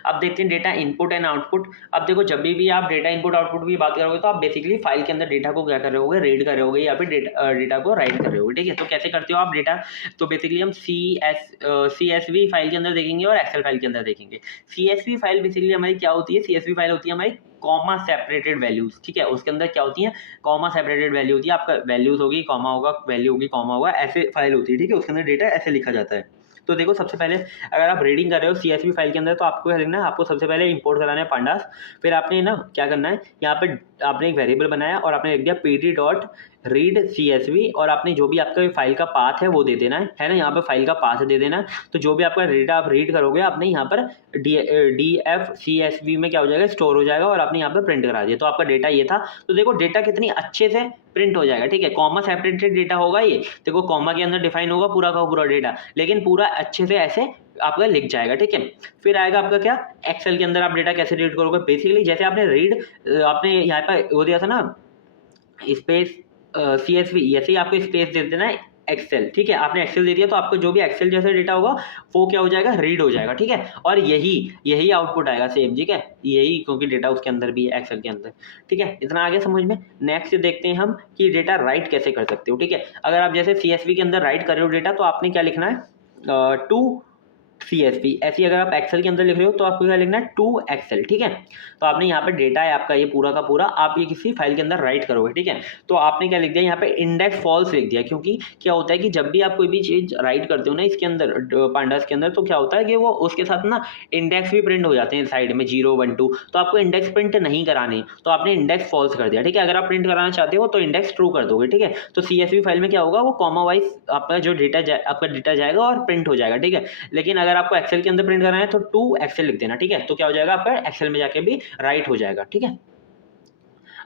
अब देखते हैं डेटा इनपुट एंड आउटपुट। अब देखो जब भी आप डेटा इनपुट आउटपुट की बात करोगे तो आप बेसिकली फाइल के अंदर डेटा को क्या कर रहे होगे, रीड कर रहे होगे या फिर डेटा को राइट कर रहे होगे, ठीक है। तो कैसे करते हो आप डेटा, तो बेसिकली हम CSV फाइल के अंदर देखेंगे और एक्सेल फाइल के अंदर देखेंगे। CSV फाइल बेसिकली हमारी क्या होती है, CSV फाइल होती है हमारी कॉमा सेपरेटेड वैल्यूज, ठीक है। उसके अंदर क्या होती है, कॉमा सेपरेटेड वैल्यू होती है, आपका वैल्यूज होगी, कॉमा होगा, वैल्यू होगी, कॉमा होगा, ऐसे फाइल होती है, ठीक है। उसके अंदर डेटा ऐसे लिखा जाता है। तो देखो सबसे पहले अगर आप रीडिंग कर रहे हो CSV फाइल के अंदर तो आपको क्या लिखना है, आपको सबसे पहले इंपोर्ट कराना है पांडास। फिर आपने ना क्या करना है, यहाँ पे आपने एक वेरिएबल बनाया और आपने लिख दिया pd डॉट रीड CSV, और आपने जो भी आपका फाइल का पाथ है वो दे देना है ना, यहाँ पे फाइल का पाथ दे देना है। तो जो भी आपका डेटा आप रीड करोगे आपने यहाँ पर DF CSV में क्या हो जाएगा, स्टोर हो जाएगा, और आपने यहाँ पर प्रिंट करा दिया। तो आपका डेटा ये था। तो देखो डेटा कितनी अच्छे से प्रिंट हो जाएगा, ठीक है। कॉमा सेपरेटेड डेटा होगा, ये देखो कॉमा के अंदर डिफाइन होगा पूरा का पूरा डेटा, लेकिन पूरा अच्छे से ऐसे आपका लिख जाएगा, ठीक है। फिर आएगा आपका क्या, एक्सेल के अंदर आप डेटा कैसे रीड करोगे, बेसिकली जैसे आपने रीड आपने यहाँ पर वो दिया था ना स्पेस CSV, ऐसे ही आपको स्पेस दे देना है एक्सेल, ठीक है। आपने एक्सेल दे दिया तो आपको जो भी एक्सेल जैसा डेटा होगा वो क्या हो जाएगा, रीड हो जाएगा, ठीक है। और यही आउटपुट आएगा सेम, ठीक है, यही, क्योंकि डेटा उसके अंदर भी है एक्सेल के अंदर, ठीक है। इतना आगे समझ में। नेक्स्ट देखते हैं हम कि डेटा राइट कैसे कर सकते हो, ठीक है। अगर आप जैसे CSV के अंदर राइट कर रहे हो डेटा तो आपने क्या लिखना है, टू CSV। ऐसे ही अगर आप एक्सेल के अंदर लिख रहे हो तो आपको क्या लिखना है, टू एक्सेल, ठीक है। तो आपने यहाँ पे डेटा है आपका ये पूरा का पूरा, आप ये किसी फाइल के अंदर राइट करोगे, ठीक है। तो आपने क्या लिख दिया यहाँ पे, इंडेक्स फॉल्स लिख दिया, क्योंकि क्या होता है कि जब भी आप कोई भी चीज राइट करते हो ना इसके अंदर पांडास के अंदर, तो क्या होता है कि वो उसके साथ ना इंडेक्स भी प्रिंट हो जाते हैं साइड में 0 1 2, तो आपको इंडेक्स प्रिंट नहीं कराने, तो आपने इंडेक्स फॉल्स कर दिया, ठीक है। अगर आप प्रिंट कराना चाहते हो तो इंडेक्स ट्रू कर दोगे, ठीक है। तो CSV फाइल में क्या होगा, वो कॉमा वाइज आपका जो आपका डेटा जाएगा और प्रिंट हो जाएगा, ठीक है। लेकिन अगर आपको एक्सेल के अंदर प्रिंट करना है तो टू एक्सेल लिख देना, ठीक है। तो क्या हो जाएगा, आपका एक्सेल में जाके भी राइट हो जाएगा, ठीक है।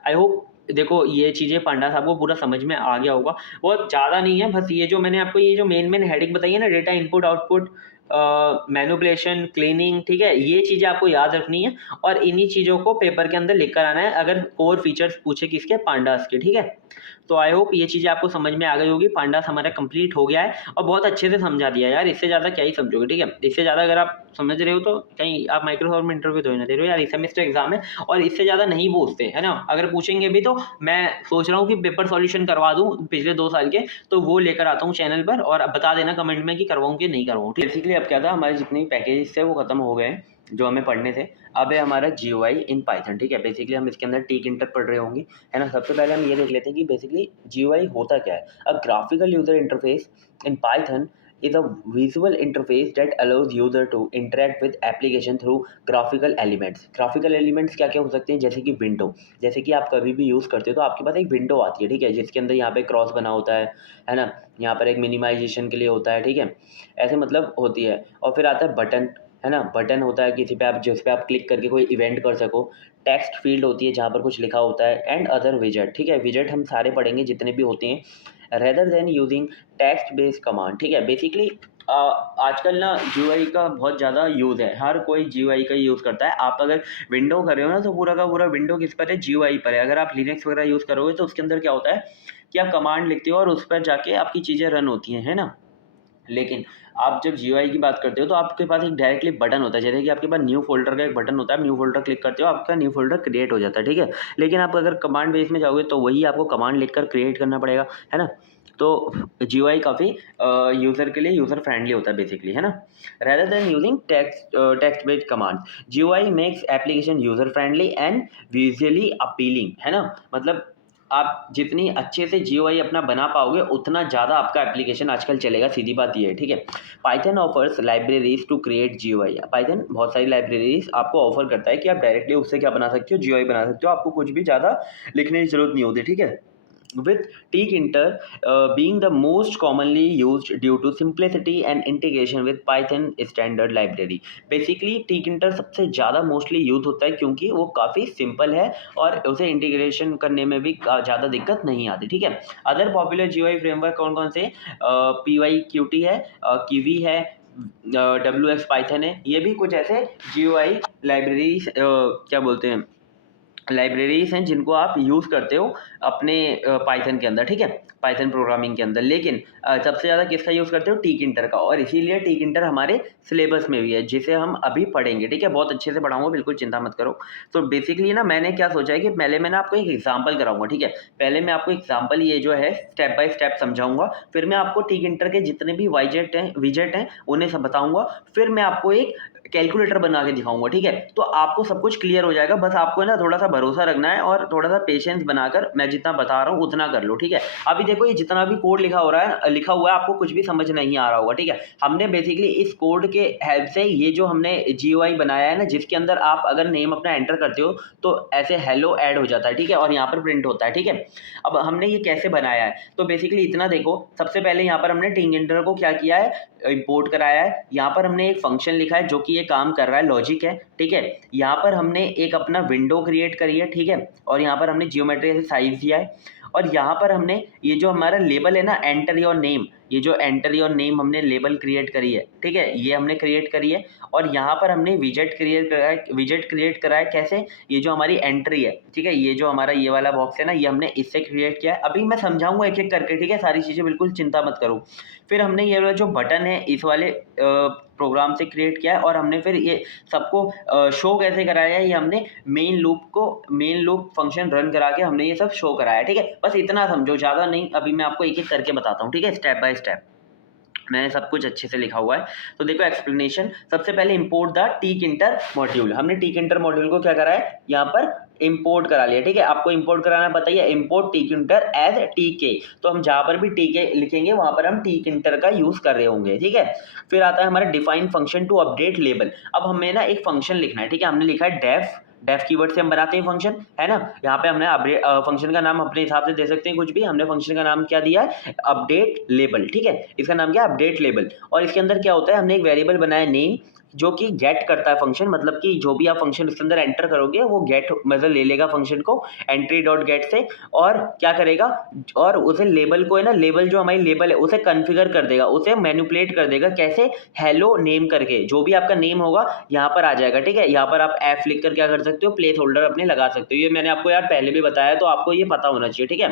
आई होप देखो ये चीज़ें पांडा साहब को पूरा समझ में आ गया होगा। बहुत ज़्यादा नहीं है, बस ये जो मैंने आपको ये जो मेन हेडिंग बताई है ना, data input output, manipulation, cleaning, ठीक है, ये चीज़ें आपको याद रखनी है और इन्हीं चीज़ों को पेपर के अंदर लिख कर आना है अगर कोर फीचर्स पूछे किसके, पांडास के, ठीक है। तो आई होप ये चीज़ें आपको समझ में आ गई होगी। पांडास हमारा कंप्लीट हो गया है और बहुत अच्छे से समझा दिया यार, इससे ज़्यादा क्या ही समझोगे, ठीक है। इससे ज़्यादा अगर आप समझ रहे हो तो कहीं आप माइक्रोसॉफ्ट में इंटरव्यू तो ही ना दे रहे हो यार, इस सेमेस्टर एग्जाम है और इससे ज़्यादा नहीं पूछते, है ना। अगर पूछेंगे भी तो मैं सोच रहा हूँ कि पेपर सॉल्यूशन करवा दूँ पिछले 2 साल के, तो वो लेकर आता हूँ चैनल पर और अब बता देना कमेंट में कि करवाऊँ कि नहीं करवाऊँ। बेसिकली अब क्या था, हमारे जितने भी पैकेजेस थे वो खत्म हो गए हैं जो हमें पढ़ने थे। अब है हमारा GUI इन पाइथन, ठीक है। बेसिकली हम इसके अंदर टीक इंटर पढ़ रहे होंगे, है ना। सबसे पहले हम ये देख लेते हैं कि बेसिकली GUI होता क्या है। अ graphical user interface in Python is a visual interface that allows user to interact with application through graphical elements। graphical elements क्या क्या हो सकते हैं, जैसे कि विंडो, जैसे कि आप कभी भी यूज़ करते हो तो आपके पास एक विंडो आती है, ठीक है, जिसके अंदर यहाँ पे क्रॉस बना होता है ना। यहाँ पर एक मिनिमाइजेशन के लिए होता है, ठीक है, ऐसे मतलब होती है। और फिर आता है बटन, है ना। बटन होता है किसी पे आप, जिस पे आप क्लिक करके कोई इवेंट कर सको। टेक्स्ट फील्ड होती है जहाँ पर कुछ लिखा होता है, एंड अदर विजेट, ठीक है। विजेट हम सारे पढ़ेंगे जितने भी होते हैं, rather than using text based command, ठीक है। बेसिकली आजकल ना GUI का बहुत ज़्यादा यूज़ है, हर कोई GUI का यूज़ करता है। आप अगर विंडो कर रहे हो ना तो पूरा का पूरा विंडो किस पर है, GUI पर है। अगर आप लिनक्स वगैरह यूज़ करोगे तो उसके अंदर क्या होता है कि आप कमांड लिखते हो और उस पर जाके आपकी चीज़ें रन होती हैं, है ना। लेकिन आप जब GUI की बात करते हो तो आपके पास एक डायरेक्टली बटन होता है, जैसे कि आपके पास न्यू फ़ोल्डर का एक बटन होता है, न्यू फ़ोल्डर क्लिक करते हो आपका न्यू फ़ोल्डर क्रिएट हो जाता है, ठीक है। लेकिन आप अगर कमांड बेस में जाओगे तो वही आपको कमांड लिखकर क्रिएट करना पड़ेगा, है ना। तो GUI काफ़ी यूज़र के लिए यूज़र फ्रेंडली होता है बेसिकली, है ना। Rather than using text based command, GUI makes application user friendly and visually appealing, है ना। मतलब आप जितनी अच्छे से GUI अपना बना पाओगे उतना ज़्यादा आपका एप्लीकेशन आजकल चलेगा, सीधी बात ये है, ठीक है। Python offers libraries to create GUI। Python बहुत सारी लाइब्रेरीज आपको ऑफर करता है कि आप डायरेक्टली उससे क्या बना सकते हो, GUI बना सकते हो, आपको कुछ भी ज़्यादा लिखने की जरूरत नहीं होती, ठीक है। with tkinter being the most commonly used due to simplicity and integration with Python standard library। Basically tkinter सबसे ज़्यादा मोस्टली यूज होता है क्योंकि वो काफ़ी सिंपल है और उसे इंटीग्रेशन करने में भी ज़्यादा दिक्कत नहीं आती, ठीक है। अदर पॉपुलर GUI फ्रेमवर्क कौन कौन से, PyQt है, Kiwi है, WX Python है, ये भी कुछ ऐसे GUI लाइब्रेरीज क्या बोलते हैं, लाइब्रेरीज हैं जिनको आप यूज़ करते हो अपने पाइथन के अंदर, ठीक है, पाइथन प्रोग्रामिंग के अंदर। लेकिन सबसे ज़्यादा किसका यूज़ करते हो, tkinter का, और इसीलिए tkinter हमारे सिलेबस में भी है जिसे हम अभी पढ़ेंगे, ठीक है। बहुत अच्छे से पढ़ाऊंगा, बिल्कुल चिंता मत करो। तो बेसिकली ना मैंने क्या सोचा है कि पहले मैं ना आपको एक एग्जाम्पल कराऊंगा, ठीक है। पहले मैं आपको एग्जाम्पल ये जो है स्टेप बाय स्टेप समझाऊंगा, फिर मैं आपको tkinter के जितने भी विजेट हैं उन्हें सब बताऊंगा, फिर मैं आपको एक कैलकुलेटर बना के दिखाऊंगा, ठीक है। तो आपको सब कुछ क्लियर हो जाएगा, बस आपको ना थोड़ा सा भरोसा रखना है और थोड़ा सा पेशेंस बनाकर मैं जितना बता रहा हूँ उतना कर लो, ठीक है। अभी देखो ये जितना भी कोड लिखा हो रहा है, लिखा हुआ है, आपको कुछ भी समझ नहीं आ रहा होगा, ठीक है। हमने बेसिकली इस कोड के हेल्प से ये जो हमने GUI बनाया है ना, जिसके अंदर आप अगर नेम अपना एंटर करते हो तो ऐसे हेलो ऐड हो जाता है, ठीक है, और यहाँ पर प्रिंट होता है, ठीक है। अब हमने ये कैसे बनाया है, तो बेसिकली इतना देखो, सबसे पहले यहाँ पर हमने tkinter को क्या किया है, इंपोर्ट कराया है। यहाँ पर हमने एक फंक्शन लिखा है जो कि ये काम कर रहा है, लॉजिक है, ठीक है। यहाँ पर हमने एक अपना विंडो क्रिएट करी है, ठीक है, और यहाँ पर हमने जियोमेट्री से साइज दिया है। और यहाँ पर हमने ये जो हमारा लेबल है ना, एंटर योर नेम, ये जो एंटर योर नेम हमने लेबल क्रिएट करी है, ठीक है, ये हमने क्रिएट करी है। और यहाँ पर हमने विजेट क्रिएट करा है, कैसे, ये जो हमारी एंट्री है, ठीक है, ये जो हमारा ये वाला बॉक्स है ना, ये हमने इससे क्रिएट किया है। अभी मैं समझाऊंगा एक एक करके, ठीक है, सारी चीज़ें, बिल्कुल चिंता मत करो। फिर हमने ये वाला जो बटन है इस वाले प्रोग्राम से क्रिएट किया है, और हमने फिर ये सबको शो कैसे कराया है, ये हमने मेन लूप फंक्शन रन करा के हमने ये सब शो कराया है, ठीक है। बस इतना समझो, ज़्यादा नहीं। अभी मैं आपको एक एक करके बताता हूँ, ठीक है, स्टेप बाय स्टेप। मैंने सब कुछ अच्छे से लिखा हुआ है। तो देखो एक्सप्लेनेशन, सबसे पहले इंपोर्ट द tkinter मॉड्यूल। हमने tkinter मॉड्यूल को क्या करा है, यहाँ पर इंपोर्ट करा लिया, ठीक है। आपको इंपोर्ट कराना बताइए, इंपोर्ट tkinter एज tk। तो हम जहाँ पर भी tk लिखेंगे वहाँ पर हम tkinter का यूज कर रहे होंगे, ठीक है। फिर आता है हमारा define function to update label. अब हमें ना एक फंक्शन लिखना है, ठीक है। हमने लिखा है डेफ कीवर्ड से हम बनाते हैं फंक्शन, है ना। यहाँ पे हमने अपडेट फंक्शन का नाम अपने हिसाब से दे सकते हैं कुछ भी। हमने फंक्शन का नाम क्या दिया है, अपडेट लेबल, ठीक है। इसका नाम क्या है, अपडेट लेबल। और इसके अंदर क्या होता है, हमने एक वेरिएबल बनाया नेम, जो कि गेट करता है फंक्शन, मतलब कि जो भी आप फंक्शन उसके अंदर एंटर करोगे वो गेट मतलब ले लेगा फंक्शन को एंट्री डॉट गेट से, और क्या करेगा, और उसे लेबल को है ना, लेबल जो हमारी लेबल है उसे कॉन्फ़िगर कर देगा, उसे मैनिपुलेट कर देगा। कैसे? हेलो नेम करके, जो भी आपका नेम होगा यहाँ पर आ जाएगा, ठीक है। यहाँ पर आप एफ लिख कर क्या कर सकते हो, प्लेस होल्डर अपने लगा सकते हो। ये मैंने आपको यार पहले भी बताया, तो आपको ये पता होना चाहिए, ठीक है।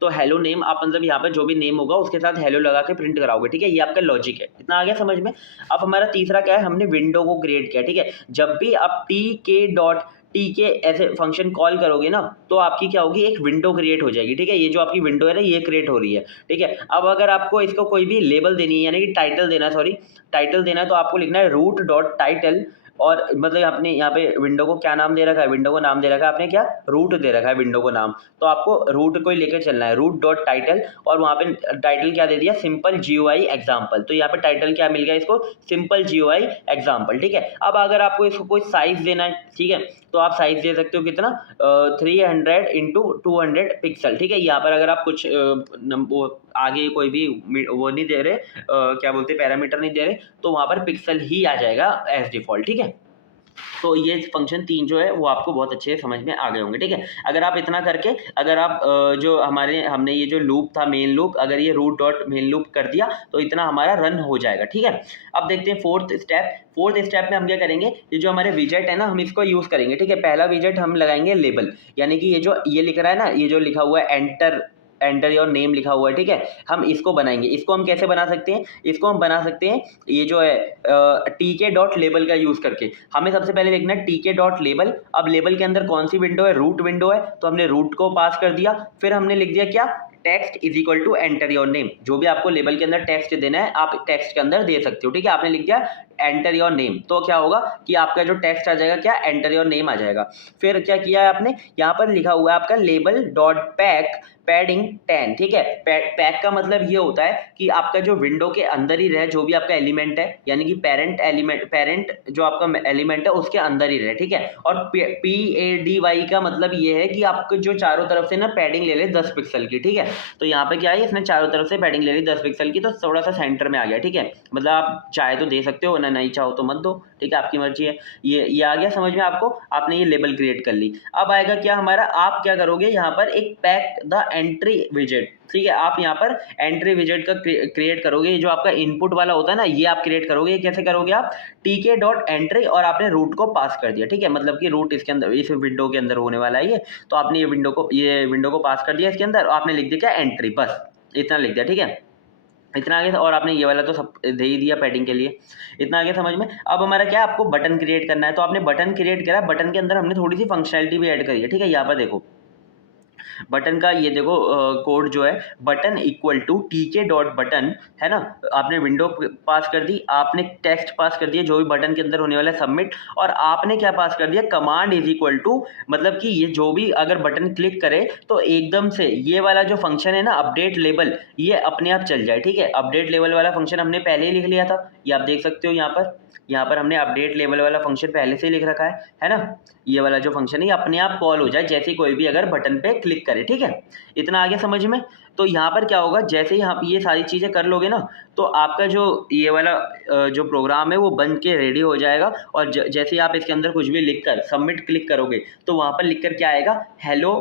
तो हेलो नेम आप मतलब यहाँ पर जो भी नेम होगा उसके साथ हेलो लगा के प्रिंट कराओगे, ठीक है। ये आपका लॉजिक है। इतना आ गया समझ में। अब हमारा तीसरा क्या है, हमने विंडो को क्रिएट किया, ठीक है। जब भी आप टी के ऐसे फंक्शन कॉल करोगे ना, तो आपकी क्या होगी, एक विंडो क्रिएट हो जाएगी, ठीक है। ये जो आपकी विंडो है ना, ये क्रिएट हो रही है, ठीक है। अब अगर आपको इसको कोई भी लेबल देनी है, यानी कि टाइटल देना है, सॉरी टाइटल देना है, तो आपको लिखना है रूट डॉट टाइटल, और मतलब आपने यहाँ पे विंडो को क्या नाम दे रखा है, विंडो को नाम दे रखा है आपने क्या, रूट दे रखा है विंडो को नाम। तो आपको रूट को ही लेकर चलना है, रूट डॉट टाइटल, और वहाँ पे टाइटल क्या दे दिया, सिंपल GUI एग्जाम्पल। तो यहाँ पे टाइटल क्या मिल गया इसको, सिंपल GUI एग्जाम्पल, ठीक है। अब अगर आपको इसको कोई साइज देना है, ठीक है, तो आप साइज दे सकते हो कितना, 300 इंटू 200 पिक्सल, ठीक है। यहाँ पर अगर आप कुछ वो आगे कोई भी वो नहीं दे रहे, क्या बोलते हैं, पैरामीटर नहीं दे रहे, तो वहाँ पर पिक्सल ही आ जाएगा एज डिफ़ॉल्ट, ठीक है। तो ये फंक्शन 3 जो है वो आपको बहुत अच्छे से समझ में आ गए होंगे, ठीक है। अगर आप इतना करके, अगर आप जो हमने ये जो लूप था मेन लूप, अगर ये रूट डॉट मेन लूप कर दिया तो इतना हमारा रन हो जाएगा, ठीक है। अब देखते हैं फोर्थ स्टेप में हम क्या करेंगे, ये जो हमारे विजेट है ना, हम इसको यूज़ करेंगे, ठीक है। पहला विजेट हम लगाएंगे लेबल, यानी कि ये जो ये लिख रहा है ना, ये जो लिखा हुआ है एंटर योर नेम लिखा हुआ है, ठीक है। हम इसको बनाएंगे। इसको हम कैसे बना सकते हैं, इसको हम बना सकते हैं ये जो है टीके डॉट लेबल का यूज़ करके। हमें सबसे पहले देखना है टीके डॉट लेबल। अब लेबल के अंदर कौन सी विंडो है, रूट विंडो है, तो हमने रूट को पास कर दिया। फिर हमने लिख दिया क्या, text is equal to enter your name. जो भी आपको लेबल के अंदर टेक्स्ट देना है आप टेक्स्ट के अंदर दे सकते हो, ठीक है। आपने लिख दिया एंटर योर नेम, तो क्या होगा कि आपका जो टेक्स्ट आ जाएगा क्या, एंटर योर नेम आ जाएगा। फिर क्या किया है आपने, यहाँ पर लिखा हुआ है आपका लेबल डॉट पैडिंग 10, ठीक है। पैक का मतलब ये होता है कि आपका जो विंडो के अंदर ही रहे जो भी आपका एलिमेंट है, यानी कि पेरेंट जो आपका एलिमेंट है उसके अंदर ही रहे, ठीक है। और PADY का मतलब ये है कि आपको जो चारों तरफ से ना पैडिंग ले ले 10 पिक्सल की, ठीक है। तो यहाँ पे क्या है, इसने चारों तरफ से पैडिंग ले ली 10 पिक्सल की, तो थोड़ा सा सेंटर में आ गया, ठीक है। मतलब आप चाहे तो दे सकते हो ना, नहीं चाहो तो मत दो, ठीक है, आपकी मर्जी है। ये आ गया समझ में आपको, आपने ये लेबल क्रिएट कर ली। अब आएगा क्या हमारा, आप क्या करोगे यहाँ पर एक पैक द एंट्री विजेट, ठीक है। आप यहाँ पर एंट्री विजेट का क्रिएट करोगे। ये जो आपका इनपुट वाला होता है ना, ये आप क्रिएट करोगे। ये कैसे करोगे आप, टीके डॉट एंट्री, और आपने रूट को पास कर दिया, ठीक है। मतलब कि रूट इसके अंदर, इस विंडो के अंदर होने वाला है ये, तो आपने ये विंडो को पास कर दिया इसके अंदर, और आपने लिख दिया क्या, एंट्री, बस इतना लिख दिया, ठीक है। इतना आगे था, और आपने ये वाला तो सब दे ही दिया पैडिंग के लिए। इतना आगे समझ में। अब हमारा क्या, आपको बटन क्रिएट करना है, तो आपने बटन क्रिएट करा, बटन के अंदर हमने थोड़ी सी फंक्शनैलिटी भी ऐड करी है, ठीक है। यहाँ पर देखो बटन का, ये देखो कोड जो है, बटन इक्वल टू टीके डॉट बटन, है ना। आपने विंडो पास कर दी, आपने टेक्स्ट पास कर दिया जो भी बटन के अंदर होने वाला है, सबमिट, और आपने क्या पास कर दिया, कमांड इज इक्वल टू, मतलब कि ये जो भी अगर बटन क्लिक करे तो एकदम से ये वाला जो फंक्शन है ना, अपडेट लेबल, ये अपने आप चल जाए, ठीक है। अपडेट लेवल वाला फंक्शन हमने पहले ही लिख लिया था, ये आप देख सकते हो यहाँ पर हमने अपडेट लेवल वाला फंक्शन पहले से ही लिख रखा है ना। ये वाला जो फंक्शन है ये अपने आप कॉल हो जाए जैसे कोई भी अगर बटन पे क्लिक करे, ठीक है। इतना आगे समझ में। तो यहाँ पर क्या होगा, जैसे ही आप ये सारी चीज़ें कर लोगे ना, तो आपका जो ये वाला जो प्रोग्राम है वो बन के रेडी हो जाएगा। और जैसे ही आप इसके अंदर कुछ भी लिख कर सबमिट क्लिक करोगे, तो वहाँ पर लिख कर क्या आएगा, हेलो,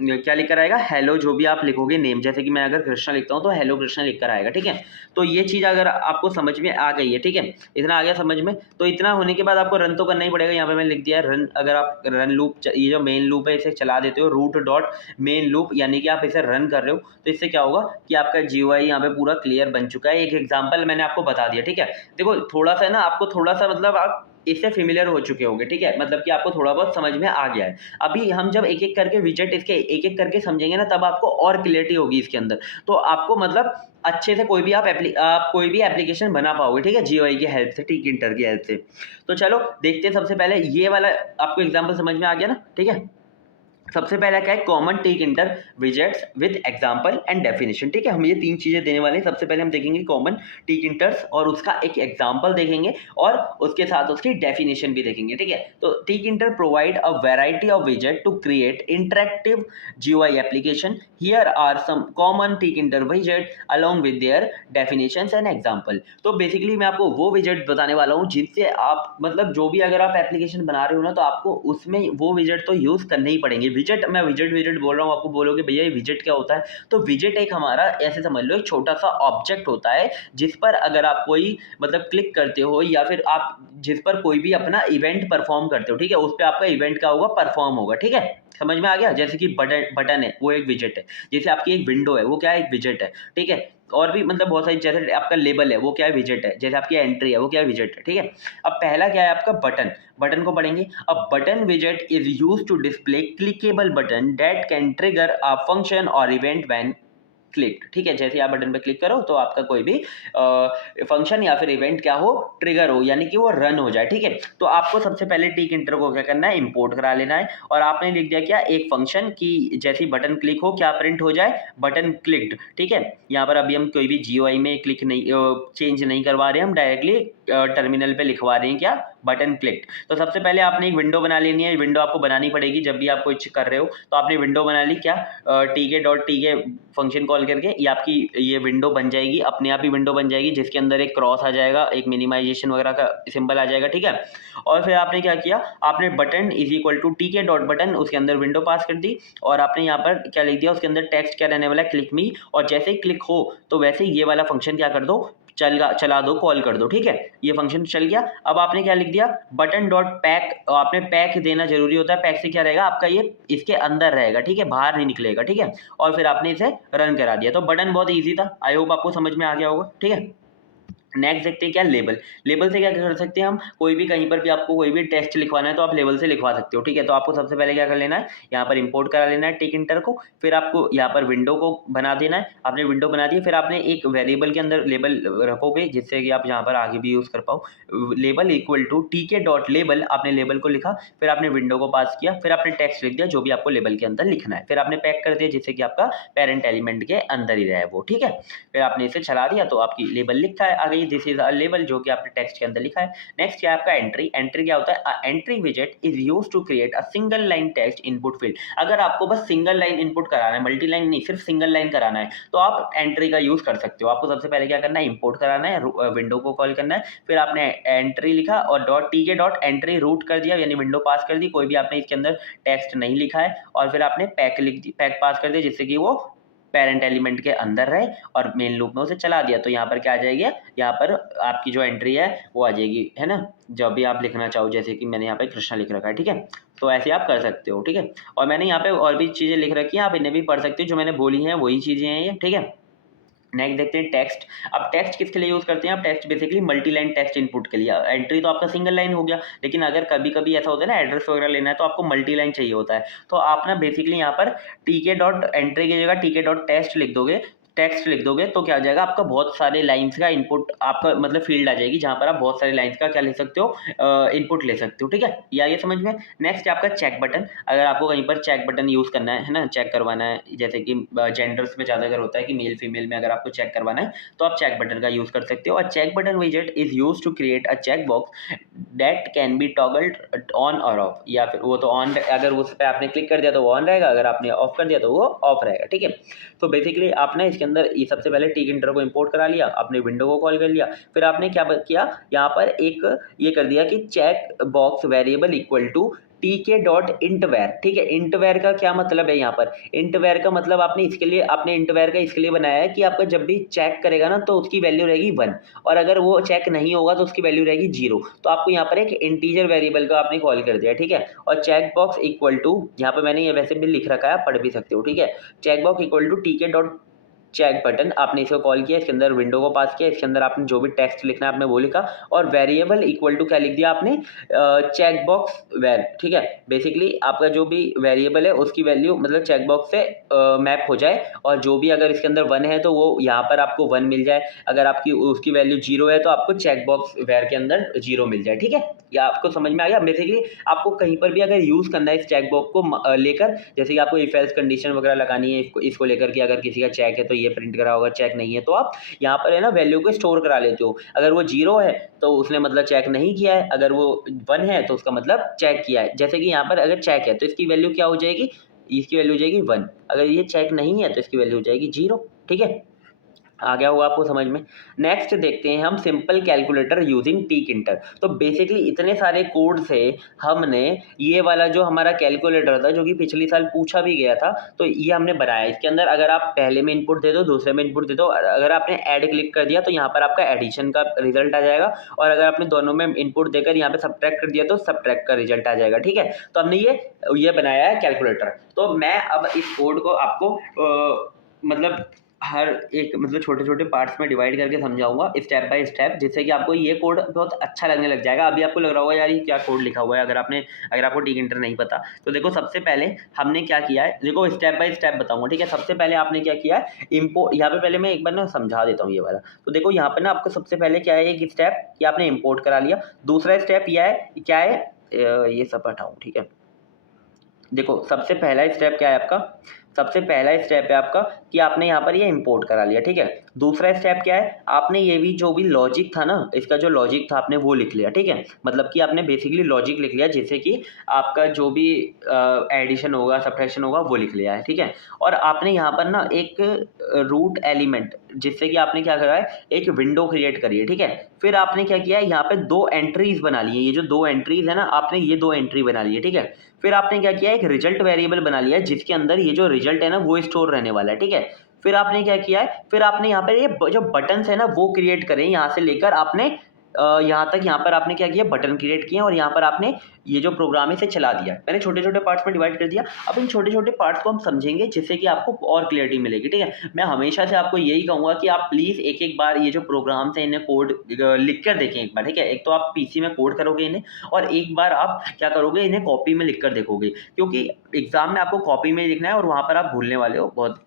क्या लिख कर आएगा, हेलो, जो भी आप लिखोगे नेम, जैसे कि मैं अगर कृष्णा लिखता हूँ तो हेलो कृष्णा लिख कर आएगा, ठीक है। तो ये चीज़ अगर आपको समझ में आ गई है, ठीक है, इतना आ गया समझ में। तो इतना होने के बाद आपको रन तो करना ही पड़ेगा। यहाँ पे मैंने लिख दिया है रन। अगर आप रन लूप, ये जो मेन लूप है इसे चला देते हो, रूट डॉट मेन लूप, यानी कि आप इसे रन कर रहे हो, तो इससे क्या होगा कि आपका GUI यहाँ पे पूरा क्लियर बन चुका है। एक एग्जाम्पल मैंने आपको बता दिया, ठीक है। देखो थोड़ा सा ना, आपको थोड़ा सा मतलब आप इससे फेमिलियर हो चुके होंगे, ठीक है, मतलब कि आपको थोड़ा बहुत समझ में आ गया है। अभी हम जब एक एक करके विजेट इसके एक एक करके समझेंगे ना, तब आपको और क्लियरिटी होगी इसके अंदर, तो आपको मतलब अच्छे से कोई भी आप कोई भी एप्लीकेशन बना पाओगे, ठीक है, GUI की हेल्प से, टिक इंटर की हेल्प से। तो चलो देखते हैं, सबसे पहले ये वाला आपको एग्जाम्पल समझ में आ गया ना, ठीक है। सबसे पहला क्या है, common tick inter widgets with example and definition. ठीक है, हम ये 3 चीजें देने वाले हैं। सबसे पहले हम देखेंगे कॉमन टिक इंटर्स और उसका एक एग्जांपल देखेंगे और उसके साथ उसकी डेफिनेशन भी देखेंगे। ठीक है, तो टिक inter provide a variety of विजेट to create interactive GUI application. Here are some common tick inter विजेट along with their definitions and example. तो बेसिकली मैं आपको वो विजेट बताने वाला हूँ जिनसे आप मतलब जो भी अगर आप एप्लीकेशन बना रहे हो ना, तो आपको उसमें वो विजेट तो यूज करने ही पड़ेंगे। विजेट, मैं विजेट बोल रहा हूँ, आपको बोलोगे भैया ये विजेट क्या होता है, तो विजेट एक हमारा ऐसे समझ लो एक छोटा सा ऑब्जेक्ट होता है जिस पर अगर आप कोई मतलब क्लिक करते हो या फिर आप जिस पर कोई भी अपना इवेंट परफॉर्म करते हो। ठीक है, उस पर आपका इवेंट क्या होगा, परफॉर्म होगा। ठीक है, समझ में आ गया। जैसे कि बटन है, वो एक विजेट है। जैसे आपकी एक विंडो है, वो क्या है, एक विजेट है। ठीक है, और भी मतलब बहुत सारी, जैसे आपका लेबल है वो क्या है, विजेट है। जैसे आपकी एंट्री है वो क्या है, विजेट है। ठीक है, अब पहला क्या है आपका बटन। बटन को पढ़ेंगे। अ बटन विजेट is used to display clickable button that can trigger a function or event when click. ठीक है, जैसे आप बटन पे क्लिक करो तो आपका कोई भी फंक्शन या फिर इवेंट क्या हो, ट्रिगर हो, यानी कि वो रन हो जाए। ठीक है, तो आपको सबसे पहले टिक इंटर को क्या करना है, इंपोर्ट करा लेना है। और आपने लिख दिया क्या, एक फंक्शन की जैसे बटन क्लिक हो क्या प्रिंट हो जाए, बटन क्लिक्ड। ठीक है, यहाँ पर अभी हम कोई भी जीयूआई में क्लिक नहीं चेंज नहीं करवा रहे हैं, हम डायरेक्टली टर्मिनल पे लिखवा रहे हैं क्या, बटन क्लिक। तो सबसे पहले आपने एक विंडो बना लेनी है। विंडो आपको बनानी पड़ेगी जब भी आप कुछ कर रहे हो। तो आपने विंडो बना ली क्या, tk फंक्शन कॉल करके ये आपकी ये विंडो बन जाएगी, अपने आप ही विंडो बन जाएगी जिसके अंदर एक क्रॉस आ जाएगा, एक मिनिमाइजेशन वगैरह का सिंबल आ जाएगा। ठीक है, और फिर आपने क्या किया, आपने button is equal to tk dot button, उसके अंदर विंडो पास कर दी और आपने यहाँ पर क्या लिख दिया, उसके अंदर टेक्स्ट क्या रहने वाला है, क्लिक मी। और जैसे ही क्लिक हो तो वैसे ही ये वाला फंक्शन क्या कर दो, चला दो, कॉल कर दो। ठीक है, ये फंक्शन चल गया। अब आपने क्या लिख दिया, बटन डॉट पैक। आपने पैक देना जरूरी होता है। पैक से क्या रहेगा आपका, ये इसके अंदर रहेगा। ठीक है, बाहर नहीं निकलेगा। ठीक है, और फिर आपने इसे रन करा दिया। तो बटन बहुत ईजी था, आई होप आपको समझ में आ गया होगा। ठीक है, नेक्स्ट देखते हैं क्या, लेबल। लेबल से क्या कर सकते हैं हम, कोई भी कहीं पर भी आपको कोई भी टेक्स्ट लिखवाना है तो आप लेबल से लिखवा सकते हो। ठीक है, तो आपको सबसे पहले क्या कर लेना है, यहाँ पर इंपोर्ट करा लेना है टिक इंटर को। फिर आपको यहाँ पर विंडो को बना देना है। आपने विंडो बना दी, फिर आपने एक वेरिएबल के अंदर लेबल रखोगे जिससे कि आप यहाँ पर आगे भी यूज़ कर पाओ। Label equal to tk dot label, आपने लेबल को लिखा, फिर आपने विंडो को पास किया, फिर आपने टेक्स्ट लिख दिया जो भी आपको लेबल के अंदर लिखना है। फिर आपने पैक कर दिया जिससे कि आपका पेरेंट एलिमेंट के अंदर ही रहे वो। ठीक है, फिर आपने इसे चला दिया तो आपकी लेबल लिखा है आ गई, दिस इज अ लेबल, जो कि आपने टेक्स्ट के अंदर लिखा है। नेक्स्ट क्या है आपका एंट्री। एंट्री क्या होता है, एंट्री विजेट is used to create a single line text input field. अगर आपको बस सिंगल लाइन इनपुट कराना है, मल्टी लाइन नहीं, सिर्फ सिंगल लाइन कराना है, तो आप एंट्री का यूज कर सकते हो। आपको सबसे पहले क्या करना है, इंपोर्ट कराना है, विंडो को कॉल करना है, फिर आपने एंट्री लिखा और tk डॉट एंट्री रूट कर दिया, यानी विंडो पास कर दी, कोई भी आपने इसके अंदर टेक्स्ट नहीं लिखा है, और फिर आपने पैक पास कर दिया जिससे कि वो पेरेंट एलिमेंट के अंदर रहे और मेन लूप में उसे चला दिया। तो यहाँ पर क्या आ जाएगी, यहाँ पर आपकी जो एंट्री है वो आ जाएगी, है ना, जो भी आप लिखना चाहो। जैसे कि मैंने यहाँ पे कृष्णा लिख रखा है। ठीक है, तो ऐसे आप कर सकते हो। ठीक है, और मैंने यहाँ पे और भी चीज़ें लिख रखी हैं, आप इन्हें भी पढ़ सकते हो। जो मैंने बोली हैं वही चीज़ें हैं ये। ठीक है, नेक्स्ट देखते हैं टेक्स्ट। अब टेक्स्ट किसके लिए यूज़ करते हैं, आप text basically multi line text input के लिए। एंट्री तो आपका सिंगल लाइन हो गया, लेकिन अगर कभी कभी ऐसा होता है ना, एड्रेस वगैरह लेना है तो आपको मल्टी लाइन चाहिए होता है। तो आप ना बेसिकली यहाँ पर tk डॉट एंट्री की जगह tk डॉट टेक्स्ट लिख दोगे, टेक्स्ट लिख दोगे तो क्या हो जाएगा, आपका बहुत सारे लाइंस का इनपुट, आपका मतलब फील्ड आ जाएगी जहाँ पर आप बहुत सारे लाइंस का क्या ले सकते हो, इनपुट ले सकते हो। ठीक है, ये आगे समझ में। नेक्स्ट आपका चेक बटन। अगर आपको कहीं पर चेक बटन यूज़ करना है ना, चेक करवाना है, जैसे कि जेंडर्स में ज़्यादा अगर होता है कि मेल फीमेल में अगर आपको चेक करवाना है तो आप चेक बटन का यूज़ कर सकते हो। और चेक बटन विजेट is use to create a check box that can be toggled on or off, या फिर वो तो ऑन, अगर उस पर आपने क्लिक कर दिया तो वो ऑन रहेगा, अगर आपने ऑफ कर दिया तो वो ऑफ रहेगा। ठीक है, तो बेसिकली आपने इसके अंदर ये सबसे पहले टिक इंटर को इंपोर्ट करा लिया, आपने विंडो को कॉल कर लिया, फिर आपने क्या किया, यहाँ पर एक ये कर दिया कि check box variable equal to tk dot IntVar. ठीक है, इंटवेर का क्या मतलब है, यहाँ पर इंटवेर का मतलब आपने इसके लिए, आपने इंटवेर का इसके लिए बनाया है कि आपका जब भी चेक करेगा ना तो उसकी वैल्यू रहेगी 1, और अगर वो चेक नहीं होगा तो उसकी वैल्यू रहेगी 0। तो आपको यहाँ पर एक इंटीजर वेरिएबल का आपने कॉल कर दिया। ठीक है, और चेक बॉक्स इक्वल टू, यहाँ पर मैंने ये वैसे भी लिख रखा है, आप पढ़ भी सकते हो। ठीक है, check box equal to tk dot check button, आपने इसको कॉल किया, इसके अंदर विंडो को पास किया, इसके अंदर आपने जो भी टेक्स्ट लिखना है आपने वो लिखा, और वेरिएबल इक्वल टू क्या लिख दिया आपने, चेक बॉक्स वेर, ठीक है। बेसिकली आपका जो भी वेरिएबल है उसकी वैल्यू मतलब चेक बॉक्स से मैप हो जाए, और जो भी अगर इसके अंदर 1 है तो वो यहाँ पर आपको 1 मिल जाए, अगर आपकी उसकी वैल्यू 0 है तो आपको चेक बॉक्स वेर के अंदर 0 मिल जाए, ठीक है। या आपको समझ में आ गया। बेसिकली आपको कहीं पर भी अगर यूज़ करना है इस चेक बॉक्स को लेकर, जैसे कि आपको इफ एल्स कंडीशन वगैरह लगानी है इसको लेकर के, अगर किसी का चेक है तो ये प्रिंट करा होगा, चेक नहीं है तो आप यहाँ पर है ना वैल्यू को स्टोर करा लेते हो। अगर वो 0 है तो उसने मतलब चेक नहीं किया है, अगर वो 1 है तो उसका मतलब चेक किया है। जैसे कि यहाँ पर अगर चेक है तो इसकी वैल्यू क्या हो जाएगी, इसकी वैल्यू हो जाएगी 1, अगर ये चेक नहीं है तो इसकी वैल्यू हो जाएगी 0, ठीक है। आ गया होगा आपको समझ में। नेक्स्ट देखते हैं हम simple calculator using Tkinter. तो बेसिकली इतने सारे कोड से हमने ये वाला जो हमारा कैलकुलेटर था जो कि पिछली साल पूछा भी गया था, तो ये हमने बनाया। इसके अंदर अगर आप पहले में इनपुट दे दो, दूसरे में इनपुट दे दो, अगर आपने ऐड क्लिक कर दिया तो यहाँ पर आपका एडिशन का रिजल्ट आ जाएगा, और अगर आपने दोनों में इनपुट देकर यहाँ पे सब्ट्रैक्ट कर दिया तो सब्ट्रैक्ट का रिजल्ट आ जाएगा, ठीक है। तो हमने ये बनाया है कैलकुलेटर। तो मैं अब इस कोड को आपको मतलब हर एक मतलब छोटे-छोटे पार्ट्स में डिवाइड करके समझाऊँगा स्टेप बाय स्टेप, जिससे कि आपको ये कोड बहुत अच्छा लगने लग जाएगा। अभी आपको लग रहा होगा यार ये क्या कोड लिखा हुआ है, अगर आपको टीक इंटर नहीं पता। तो देखो सबसे पहले हमने क्या किया है, देखो स्टेप बाय स्टेप बताऊँगा, ठीक है। सबसे पहले आपने क्या किया है, यहाँ पे पहले मैं एक बार ना समझा देता हूँ ये वाला। तो देखो यहाँ पे ना आपको सबसे पहले क्या है, एक स्टेप कि आपने इम्पोर्ट करा लिया। दूसरा स्टेप क्या है, ये सब हटाऊँ, ठीक है। देखो सबसे पहला स्टेप क्या है आपका, सबसे पहला स्टेप है आपका कि आपने यहाँ पर ये इंपोर्ट करा लिया, ठीक है। दूसरा स्टेप क्या है, आपने ये भी जो भी लॉजिक था ना, इसका जो लॉजिक था आपने वो लिख लिया, ठीक है। मतलब कि आपने बेसिकली लॉजिक लिख लिया, जिससे कि आपका जो भी एडिशन होगा, सब्ट्रैक्शन होगा वो लिख लिया है, ठीक है। और आपने यहाँ पर ना एक रूट एलिमेंट, जिससे कि आपने क्या करा है, एक विंडो क्रिएट करी है, ठीक है। फिर आपने क्या किया है, यहाँ पे 2 एंट्रीज बना ली है, ये जो 2 एंट्रीज है ना, आपने ये 2 एंट्री बना ली है, ठीक है। फिर आपने क्या किया, एक रिजल्ट वेरिएबल बना लिया है, जिसके अंदर ये जो रिजल्ट है ना वो स्टोर रहने वाला है, ठीक है। फिर आपने क्या किया है, फिर आपने यहाँ पर ये जो बटन्स है ना वो क्रिएट करे, यहाँ से लेकर आपने यहाँ तक, यहाँ पर आपने क्या किया, बटन क्रिएट किए, और यहाँ पर आपने ये जो प्रोग्राम है इसे चला दिया। मैंने छोटे-छोटे पार्ट्स में डिवाइड कर दिया। अब इन छोटे-छोटे पार्ट्स को हम समझेंगे, जिससे कि आपको और क्लैरिटी मिलेगी, ठीक है। मैं हमेशा से आपको यही कहूँगा कि आप प्लीज़ एक-एक बार ये जो प्रोग्राम्स हैं इन्हें कोड लिख कर देखें एक बार, ठीक है। एक तो आप पीसी में कोड करोगे इन्हें, और एक बार आप क्या करोगे, इन्हें कॉपी में लिख कर देखोगे, क्योंकि एग्ज़ाम में आपको कॉपी में ही लिखना है और वहाँ पर आप भूलने वाले हो बहुत।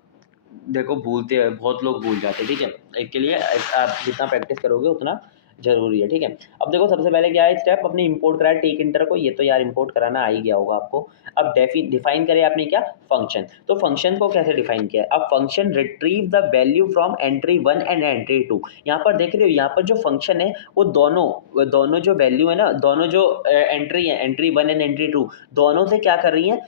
देखो भूलते हैं, बहुत लोग भूल जाते हैं, ठीक है। इसके लिए आप जितना प्रैक्टिस करोगे उतना ज़रूरी है, ठीक है। अब देखो सबसे पहले क्या है स्टेप, अपने इंपोर्ट करा है टेक इंटर को, ये तो यार इंपोर्ट कराना आ ही गया होगा आपको। अब डिफाइन करे आपने क्या, फंक्शन। तो फंक्शन को कैसे डिफाइन किया है, अब function retrieve the value from entry 1 and entry 2। यहाँ पर देख रहे हो, यहाँ पर जो फंक्शन है वो दोनों जो वैल्यू है ना, दोनों जो एंट्री है, एंट्री 1 एंड एंट्री 2, दोनों से क्या कर रही है,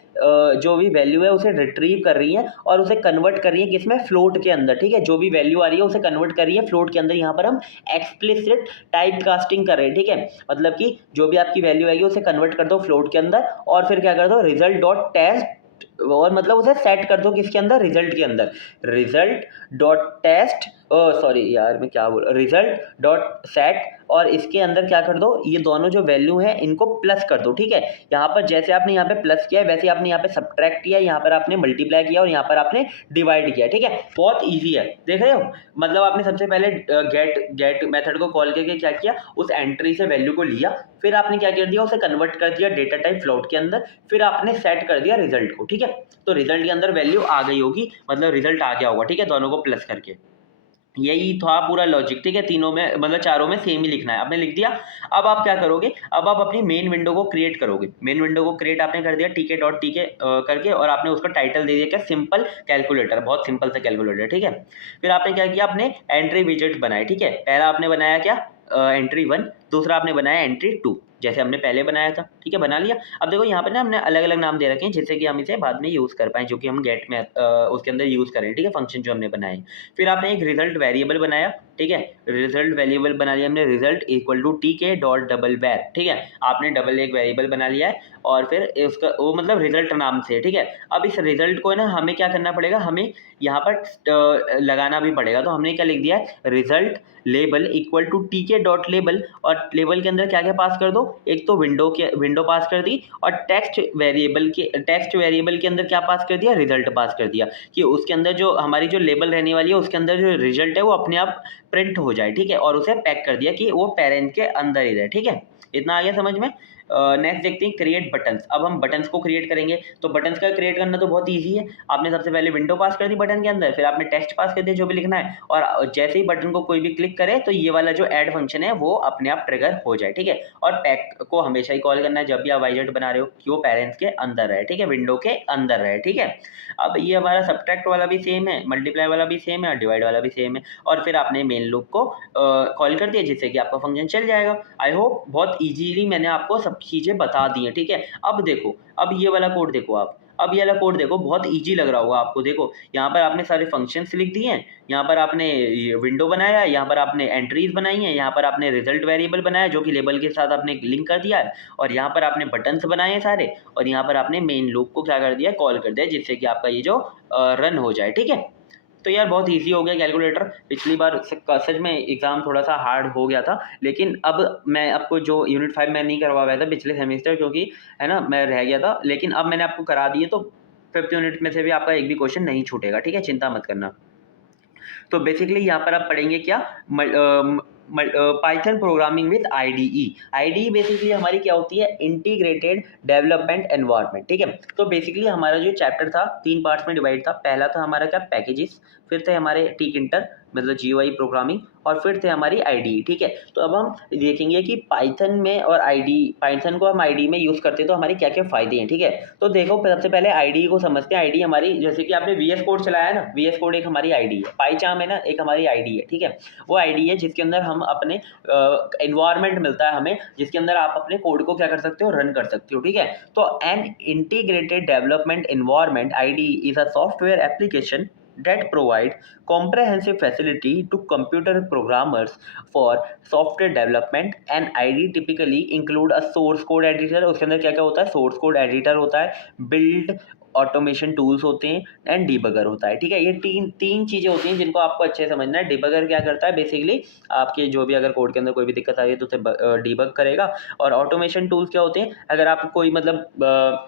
जो भी वैल्यू है उसे रिट्रीव कर रही है और उसे कन्वर्ट कर रही है किसमें, फ्लोट के अंदर, ठीक है। जो भी वैल्यू आ रही है उसे कन्वर्ट कर रही है फ्लोट के अंदर। यहाँ पर हम एक्सप्लिसिट टाइप कास्टिंग कर रहे हैं, ठीक है। मतलब कि जो भी आपकी वैल्यू आएगी उसे कन्वर्ट कर दो फ्लोट के अंदर, और फिर क्या कर दो, रिजल्ट डॉट टेस्ट, और मतलब उसे सेट कर दो किसके अंदर, रिजल्ट के अंदर। रिजल्ट डॉट टेस्ट, सॉरी यार मैं क्या बोल, रिजल्ट डॉट सेट, और इसके अंदर क्या कर दो, ये दोनों जो वैल्यू है इनको प्लस कर दो, ठीक है। यहाँ पर जैसे आपने यहाँ पे प्लस किया है वैसे आपने यहाँ पे सब्ट्रैक्ट किया, यहाँ पर आपने मल्टीप्लाई किया और यहाँ पर आपने डिवाइड किया, ठीक है। बहुत ईजी है, देख रहे हो। मतलब आपने सबसे पहले गेट मेथड को कॉल करके क्या किया, उस एंट्री से वैल्यू को लिया, फिर आपने क्या कर दिया, उसे कन्वर्ट कर दिया डेटा टाइप फ्लोट के अंदर, फिर आपने सेट कर दिया रिजल्ट को, ठीक है। तो रिजल्ट के अंदर वैल्यू आ गई होगी, मतलब रिजल्ट आ गया होगा, ठीक है, दोनों को प्लस करके। यही था पूरा लॉजिक, ठीक है। तीनों में मतलब चारों में सेम ही लिखना है, आपने लिख दिया। अब आप क्या करोगे, अब आप अपनी मेन विंडो को क्रिएट करोगे। मेन विंडो को क्रिएट आपने कर दिया टीके डॉट टीके करके, और आपने उसका टाइटल दे दिया क्या, सिंपल कैलकुलेटर, बहुत सिंपल सा कैलकुलेटर, ठीक है। फिर आपने क्या किया, आपने एंट्री विजेट बनाए, ठीक है। पहला आपने बनाया क्या, एंट्री 1, दूसरा आपने बनाया एंट्री 2, जैसे हमने पहले बनाया था, ठीक है, बना लिया। अब देखो यहाँ पे ना हमने अलग अलग नाम दे रखे हैं, जिससे कि हम इसे बाद में यूज़ कर पाएँ, जो कि हम गेट में उसके अंदर यूज़ करें, ठीक है, फंक्शन जो हमने बनाए। फिर आपने एक रिजल्ट वेरिएबल बनाया, ठीक है। रिजल्ट वेरिएबल बना लिया हमने, रिजल्ट इक्वल टू टीके डॉट डबल वैर, ठीक है। आपने डबल एक वेरिएबल बना लिया है, और फिर उसका वो मतलब रिजल्ट नाम से, ठीक है। अब इस रिजल्ट को ना हमें क्या करना पड़ेगा, हमें यहाँ पर लगाना भी पड़ेगा। तो हमने क्या लिख दिया है, रिजल्ट लेबल इक्वल टू टीके डॉट लेबल, और और लेबल के अंदर क्या क्या पास कर दो, एक तो विंडो पास कर दी, और टेक्स्ट वेरिएबल के अंदर क्या पास कर दिया, रिजल्ट पास कर दिया, कि उसके अंदर जो हमारी जो लेबल रहने वाली है उसके अंदर जो रिजल्ट है वो अपने आप प्रिंट हो जाए, ठीक है, और उसे पैक कर दिया कि वो पेरेंट के अंदर ही रहे, ठीक है। इतना आ गया समझ में। नेक्स्ट देखते हैं क्रिएट बटन्स। अब हम बटन्स को क्रिएट करेंगे, तो बटन्स का क्रिएट करना तो बहुत ईजी है। आपने सबसे पहले विंडो पास कर दी बटन के अंदर, फिर आपने टेक्स्ट पास कर दिया जो भी लिखना है, और जैसे ही बटन को कोई भी क्लिक करे तो ये वाला जो ऐड फंक्शन है वो अपने आप ट्रिगर हो जाए, ठीक है। और पैक को हमेशा ही कॉल करना है जब भी आप वाइजेट बना रहे हो कि वो पेरेंट्स के अंदर रहे, ठीक है, विंडो के अंदर रहे, ठीक है। अब ये हमारा सब्ट्रैक्ट वाला भी सेम है, मल्टीप्लाई वाला भी सेम है, और डिवाइड वाला भी सेम है, और फिर आपने मेन लूप को कॉल कर दिया जिससे कि आपका फंक्शन चल जाएगा। आई होप बहुत इजीली मैंने आपको सब चीज़ें बता दी हैं, ठीक है। अब देखो, अब ये वाला कोड देखो आप, अब ये वाला कोड देखो, बहुत ईजी लग रहा होगा आपको। देखो यहाँ पर आपने सारे फंक्शंस लिख दिए हैं, यहाँ पर आपने विंडो बनाया है, यहाँ पर आपने एंट्रीज बनाई हैं, यहाँ पर आपने रिजल्ट वेरिएबल बनाया जो कि लेबल के साथ आपने लिंक कर दिया है, और यहाँ पर आपने बटन्स बनाए हैं सारे, और यहाँ पर आपने मेन लूप को क्या कर दिया, कॉल कर दिया, जिससे कि आपका ये जो रन हो जाए, ठीक है। तो यार बहुत ईजी हो गया कैलकुलेटर। पिछली बार सच में एग्ज़ाम थोड़ा सा हार्ड हो गया था, लेकिन अब मैं आपको जो यूनिट 5 में नहीं करवा पाया था पिछले सेमेस्टर, क्योंकि है ना मैं रह गया था, लेकिन अब मैंने आपको करा दिए, तो 5th यूनिट में से भी आपका एक भी क्वेश्चन नहीं छूटेगा, ठीक है, चिंता मत करना। तो बेसिकली यहाँ पर आप पढ़ेंगे क्या, Python programming with IDE. IDE basically हमारी क्या होती है, इंटीग्रेटेड डेवलपमेंट एनवायरनमेंट, ठीक है। तो बेसिकली हमारा जो चैप्टर था 3 पार्ट्स में डिवाइड था। पहला था हमारा क्या, पैकेजेस, फिर थे हमारे टिक मतलब जीयूआई प्रोग्रामिंग, और फिर थे हमारी आईडीई, ठीक है। तो अब हम देखेंगे कि पाइथन में और पाइथन को हम आईडीई में यूज़ करते हैं तो हमारे क्या क्या फ़ायदे हैं, ठीक है। तो देखो सबसे पहले आईडीई को समझते हैं। आईडीई हमारी, जैसे कि आपने वीएस कोड चलाया है ना, वीएस कोड एक हमारी आईडीई है, पाइचार्म है ना एक हमारी आईडीई है, ठीक है। वो आईडीई है जिसके अंदर हम अपने एनवायरनमेंट मिलता है हमें, जिसके अंदर आप अपने कोड को क्या कर सकते हो, रन कर सकते हो, ठीक है। तो an integrated development environment IDE is a software application that provide comprehensive facility to computer programmers for software development, and ID typically include a source code editor। उसके अंदर क्या क्या होता है, सोर्स कोड एडिटर होता है, बिल्ड ऑटोमेशन टूल्स होते हैं, एंड डिबगर होता है, ठीक है। ये तीन चीज़ें होती हैं जिनको आपको अच्छे से समझना है। डिबगर क्या करता है, बेसिकली आपके जो भी अगर कोड के अंदर कोई भी दिक्कत आ रही है तो उसे डिबग करेगा। और ऑटोमेशन टूल्स क्या होते हैं, अगर आप कोई मतलब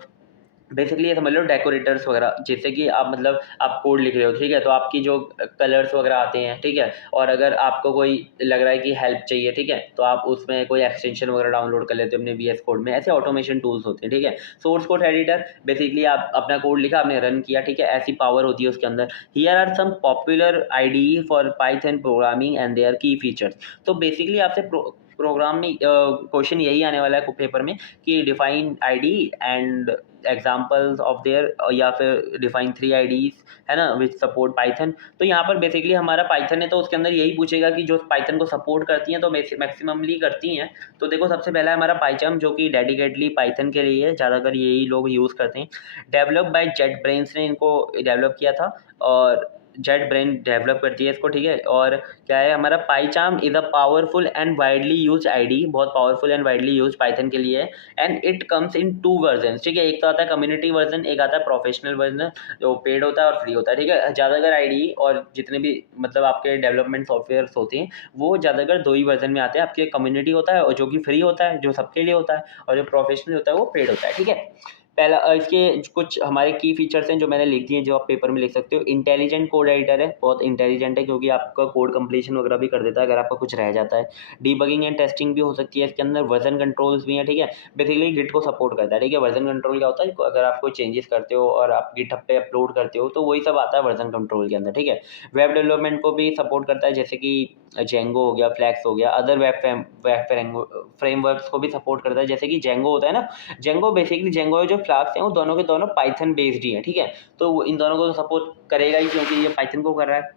बेसिकली ये समझ लो डेकोरेटर्स वगैरह, जैसे कि आप मतलब आप कोड लिख रहे हो, ठीक है, तो आपकी जो कलर्स वगैरह आते हैं, ठीक है, और अगर आपको कोई लग रहा है कि हेल्प चाहिए, ठीक है, तो आप उसमें कोई एक्सटेंशन वगैरह डाउनलोड कर लेते हो अपने वीएस कोड में। ऐसे ऑटोमेशन टूल्स होते हैं, ठीक है। सोर्स कोड एडिटर, बेसिकली आप अपना कोड लिखा, आपने रन किया, ठीक है, ऐसी पावर होती है उसके अंदर। Here are some popular IDE for Python programming and their key features. तो बेसिकली आपसे प्रोग्राम में क्वेश्चन यही आने वाला है पेपर में कि define ID and examples of their, या फिर डिफाइन 3 आईडीज, है ना, विच सपोर्ट पाइथन। तो यहाँ पर बेसिकली हमारा पाइथन है तो उसके अंदर यही पूछेगा कि जो पाइथन को सपोर्ट करती हैं तो मैक्सिममली करती हैं। तो देखो सबसे पहला है हमारा पाइचम, जो कि डेडिकेटली पाइथन के लिए है, ज़्यादातर यही लोग यूज़ करते हैं। डेवलप बाय जेट ब्रेन्स ने इनको डेवलप किया था, और जेट ब्रेन डेवलप करती है इसको, ठीक है। और क्या है हमारा PyCharm is a powerful and widely use IDE, बहुत powerful and widely use Python के लिए है। And it comes in 2 version, ठीक है, एक तो आता है कम्युनिटी वर्जन, एक आता है प्रोफेशनल वर्जन जो पेड होता है और फ्री होता है, ठीक है। ज़्यादातर आईडी और जितने भी मतलब आपके डेवलपमेंट सॉफ्टवेयर होते हैं वो ज़्यादातर 2 ही वर्जन में आते हैं। आपके कम्युनिटी होता है और जो कि फ्री होता है, जो सबके लिए होता है, और जो प्रोफेशनल होता है वो पेड होता है, ठीक है। पहला इसके कुछ हमारे की फीचर्स हैं जो मैंने लिख दिए हैं, जो आप पेपर में लिख सकते हो। इंटेलिजेंट कोड एडिटर है, बहुत इंटेलिजेंट है क्योंकि आपका कोड कंप्लीशन वगैरह भी कर देता है अगर आपका कुछ रह जाता है। डीबगिंग एंड टेस्टिंग भी हो सकती है इसके अंदर। वर्जन कंट्रोल्स भी हैं, ठीक है, बेसिकली गिट को सपोर्ट करता है, ठीक है। वर्जन कंट्रोल क्या होता है, अगर आप कोई चेंजेस करते हो और आप गिटहब पे अपलोड करते हो तो वही सब आता है वर्जन कंट्रोल के अंदर, ठीक है। वेब डेवलपमेंट को भी सपोर्ट करता है, जैसे कि जेंगो हो गया, फ्लैक्स हो गया। अदर वेब फ्रेमवर्क्स को भी सपोर्ट करता है, जैसे कि जेंगो होता है ना, जेंगो बेसिकली जेंगो जो फ्लैक्स हैं वो दोनों के दोनों पाइथन बेस्ड ही हैं, ठीक है। तो इन दोनों को तो सपोर्ट करेगा ही क्योंकि ये पाइथन को कर रहा है,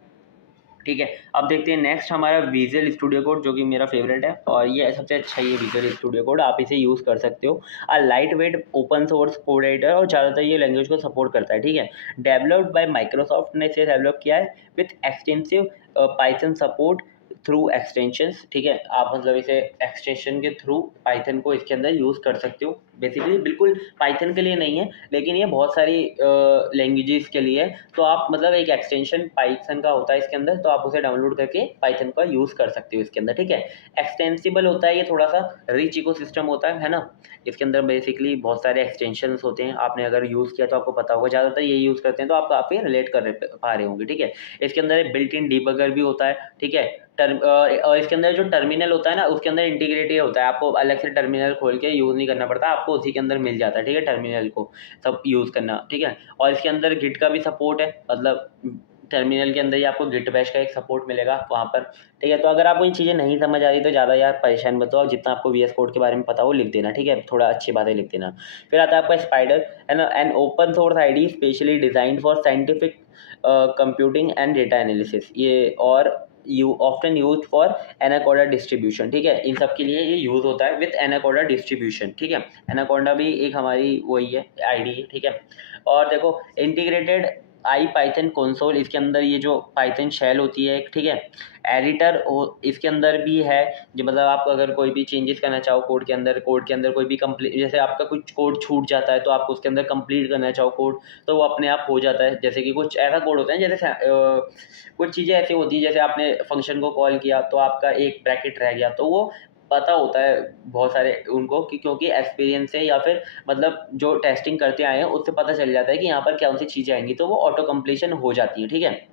ठीक है। अब देखते हैं नेक्स्ट हमारा विजुअल स्टूडियो कोड, जो कि मेरा फेवरेट है और ये सबसे अच्छा ये विजुअल स्टूडियो कोड, आप इसे यूज़ कर सकते हो। Light weight open source code editor, और ज़्यादातर ये लैंग्वेज को सपोर्ट करता है, ठीक है। डेवलप्ड बाय माइक्रोसॉफ्ट ने इसे डेवलप किया है with extensive Python support through extensions, ठीक है। आप मतलब इसे एक्सटेंशन के थ्रू पाइथन को इसके अंदर यूज़ कर सकते हो। बेसिकली बिल्कुल पाइथन के लिए नहीं है, लेकिन ये बहुत सारी लैंग्वेजेस के लिए है। तो आप मतलब एक एक्सटेंशन पाइथन का होता है इसके अंदर, तो आप उसे डाउनलोड करके पाइथन का यूज़ कर सकते हो इसके अंदर, ठीक है। एक्सटेंसिबल होता है, ये थोड़ा सा रिच इकोसिस्टम होता है ना। इसके अंदर बेसिकली बहुत सारे एक्सटेंशंस होते हैं, आपने अगर यूज़ किया तो आपको पता होगा, ज़्यादातर ये यूज़ करते हैं तो आप काफ़ी रिलेट कर पा रहे होंगे, ठीक है। इसके अंदर एक बिल्ट इन डिबगर भी होता है, ठीक है। और इसके अंदर जो टर्मिनल होता है ना, उसके अंदर इंटीग्रेटेड होता है, आपको अलग से टर्मिनल खोल के यूज़ नहीं करना पड़ता, आपको उसी के अंदर मिल जाता है, ठीक है, टर्मिनल को सब यूज़ करना, ठीक है। और इसके अंदर गिट का भी सपोर्ट है, मतलब टर्मिनल के अंदर ही आपको गिट बैश का एक सपोर्ट मिलेगा वहाँ पर, ठीक है। तो अगर आपको ये चीज़ें नहीं समझ आ रही तो ज़्यादा यार परेशान मत हो, और जितना आपको वीएस कोड के बारे में पता हो लिख देना, ठीक है, थोड़ा अच्छी बातें लिख देना। फिर आता है आपका स्पाइडर, है ना, an open source IDE specially designed for scientific computing and data analysis, ये और you often use for Anaconda distribution, ठीक है। इन सब के लिए ये यूज़ होता है विथ एनाकोडा डिस्ट्रीब्यूशन, ठीक है। एनाकोडा भी एक हमारी वही है आईडी है, ठीक है। और देखो इंटीग्रेटेड आई पाइथन कंसोल, इसके अंदर ये जो पाइथन शेल होती है, ठीक है। एडिटर इसके अंदर भी है, जो मतलब आप अगर कोई भी चेंजेस करना चाहो कोड के अंदर कोई भी कंप्लीट, जैसे आपका कुछ कोड छूट जाता है तो आप उसके अंदर कंप्लीट करना चाहो कोड, तो वो अपने आप हो जाता है। जैसे कि कुछ ऐसा कोड होता है, जैसे कुछ चीज़ें ऐसी होती है, जैसे आपने फंक्शन को कॉल किया तो आपका एक ब्रैकेट रह गया, तो वो पता होता है बहुत सारे उनको, कि क्योंकि एक्सपीरियंस से या फिर मतलब जो टेस्टिंग करते आए हैं उससे पता चल जाता है कि यहाँ पर कौन सी चीज़ें आएंगी, तो वो ऑटो कंप्लीशन हो जाती है, ठीक है।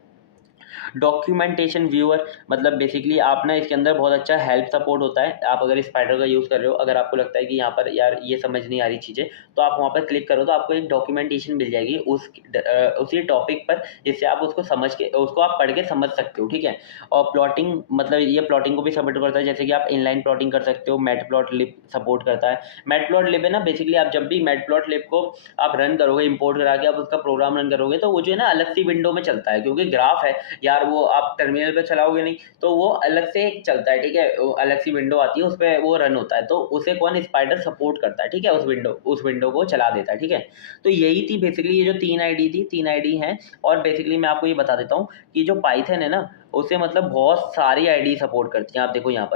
डॉक्यूमेंटेशन व्यूअर, मतलब बेसिकली आप ना इसके अंदर बहुत अच्छा हेल्प सपोर्ट होता है। आप अगर स्पाइडर का यूज़ कर रहे हो, अगर आपको लगता है कि यहाँ पर यार ये समझ नहीं आ रही चीज़ें, तो आप वहाँ पर क्लिक करो तो आपको एक डॉक्यूमेंटेशन मिल जाएगी उसी टॉपिक पर, जिससे आप उसको समझ के उसको आप पढ़ के समझ सकते हो, ठीक है। और प्लॉटिंग, मतलब ये प्लॉटिंग को भी सपोर्ट करता है, जैसे कि आप इनलाइन प्लॉटिंग कर सकते हो, मैटप्लॉटलिब सपोर्ट करता है। मैटप्लॉटलिब है ना, बेसिकली आप जब भी मैटप्लॉटलिब को आप रन करोगे, इंपोर्ट करा के आप उसका प्रोग्राम रन करोगे, तो वो जो है ना अलग सी विंडो में चलता है, क्योंकि ग्राफ है यार, वो आप टर्मिनल पे चलाओगे नहीं, तो वो अलग से एक चलता है, ठीक है। वो अलग सी विंडो आती है, उस पर वो रन होता है, तो उसे कौन स्पाइडर सपोर्ट करता है, ठीक है। उस विंडो को चला देता है, ठीक है। तो यही थी बेसिकली, ये जो 3 आईडी थी, 3 आईडी हैं। और बेसिकली मैं आपको ये बता देता हूँ कि जो पाइथन है ना, उसे मतलब बहुत सारी आईडी सपोर्ट करती हैं। आप देखो यहाँ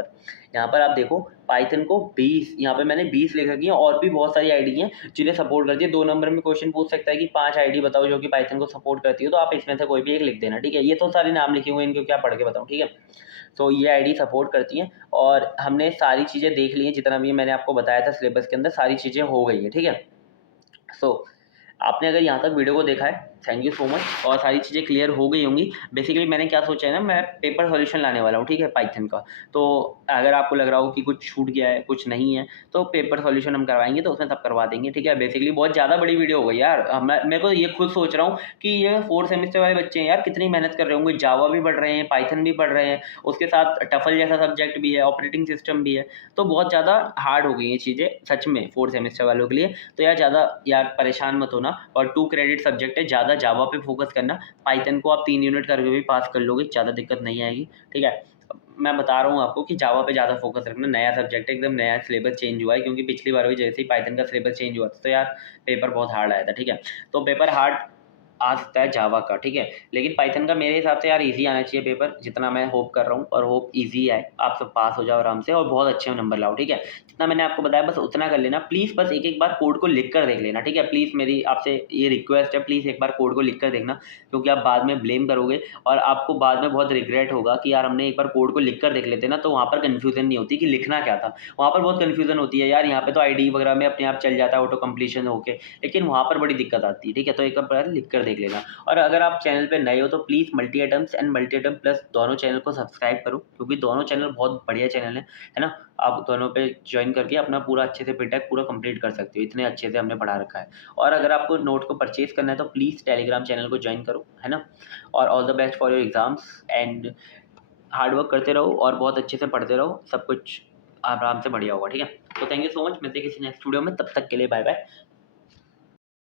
पर आप देखो पाइथन को 20, यहाँ पे मैंने 20 लिख रखी है, और भी बहुत सारी आईडी हैं जिन्हें सपोर्ट करती है। 2 नंबर में क्वेश्चन पूछ सकता है कि 5 आईडी बताओ जो कि पाइथन को सपोर्ट करती है, तो आप इसमें से कोई भी एक लिख देना, ठीक है। ये तो सारे नाम लिखे हुए हैं, इनको क्या पढ़ के बताऊँ, ठीक है। तो ये आईडी सपोर्ट करती हैं, और हमने सारी चीज़ें देख ली हैं, जितना भी मैंने आपको बताया था सिलेबस के अंदर सारी चीज़ें हो गई हैं, ठीक है। सो आपने अगर यहाँ तक वीडियो को देखा है, थैंक यू सो मच, और सारी चीज़ें क्लियर हो गई होंगी। बेसिकली मैंने क्या सोचा है ना, मैं पेपर सॉल्यूशन लाने वाला हूँ, ठीक है, पाइथन का। तो अगर आपको लग रहा हो कि कुछ छूट गया है, कुछ नहीं है, तो पेपर सॉल्यूशन हम करवाएंगे, तो उसमें सब करवा देंगे, ठीक है। बेसिकली बहुत ज़्यादा बड़ी वीडियो हो गई यार, मेरे को ये खुद सोच रहा हूँ कि ये 4th सेमेस्टर वाले बच्चे हैं यार, कितनी मेहनत कर रहे होंगे, जावा भी पढ़ रहे हैं, पाइथन भी पढ़ रहे हैं, उसके साथ टफल जैसा सब्जेक्ट भी है, ऑपरेटिंग सिस्टम भी है, तो बहुत ज़्यादा हार्ड हो गई ये चीज़ें सच में 4th सेमेस्टर वालों के लिए। तो यार ज़्यादा यार परेशान मत होना, और 2 क्रेडिट सब्जेक्ट है, ज़्यादा जावा पे फोकस करना। पाइथन को आप 3 यूनिट करके भी पास कर लोगे, ज़्यादा दिक्कत नहीं आएगी, ठीक है। मैं बता रहा हूँ आपको कि जावा पे ज़्यादा फोकस रखना, नया सब्जेक्ट है, एकदम नया सिलेबस चेंज हुआ है, क्योंकि पिछली बार भी जैसे ही पाइथन का सिलेबस चेंज हुआ था, तो यार पेपर बहुत हार्ड आया था, ठीक है। तो पेपर हार्ड आ सकता है जावा का, ठीक है, लेकिन पाइथन का मेरे हिसाब से यार इजी आना चाहिए पेपर, जितना मैं होप कर रहा हूँ, और होप इजी आए, आप सब पास हो जाओ आराम से, और बहुत अच्छे नंबर लाओ, ठीक है। जितना मैंने आपको बताया बस उतना कर लेना प्लीज़, बस एक एक बार कोड को लिख कर देख लेना, ठीक है। प्लीज़ मेरी आपसे ये रिक्वेस्ट है, प्लीज़ एक बार कोड को लिख कर देखना, क्योंकि आप बाद में ब्लेम करोगे, और आपको बाद में बहुत रिग्रेट होगा कि यार हमने एक बार कोड को लिख कर देख लेते ना, तो वहाँ पर कन्फ्यूज़न नहीं होती कि लिखना क्या था। वहाँ पर बहुत कन्फ्यूज़न होती है यार, यहाँ पे तो आईडी वगैरह में अपने आप चल जाता है ऑटो कंप्लीशन होके, लेकिन वहाँ पर बड़ी दिक्कत आती है, ठीक है। तो एक बार लिख कर देख लेना। और अगर आप चैनल पे नए हो तो please multi atoms and multi atom plus दोनों चैनल को सब्सक्राइब करो, क्योंकि दोनों चैनल बहुत बढ़िया चैनल है ना। आप दोनों पे ज्वाइन करके अपना पूरा अच्छे से बीटेक पूरा कंप्लीट कर सकते हो, इतने अच्छे से हमने पढ़ा रखा है। और अगर आपको नोट को परचेज करना है तो प्लीज़ टेलीग्राम चैनल को ज्वाइन करो, है ना। और all the best for your exams, and hard work करते रहो, और बहुत अच्छे से पढ़ते रहो, सब कुछ आराम से बढ़िया होगा, ठीक है। तो थैंक यू सो मच, मिलते हैं किसी नेक्स्ट वीडियो में, तब तक के लिए बाय बाय।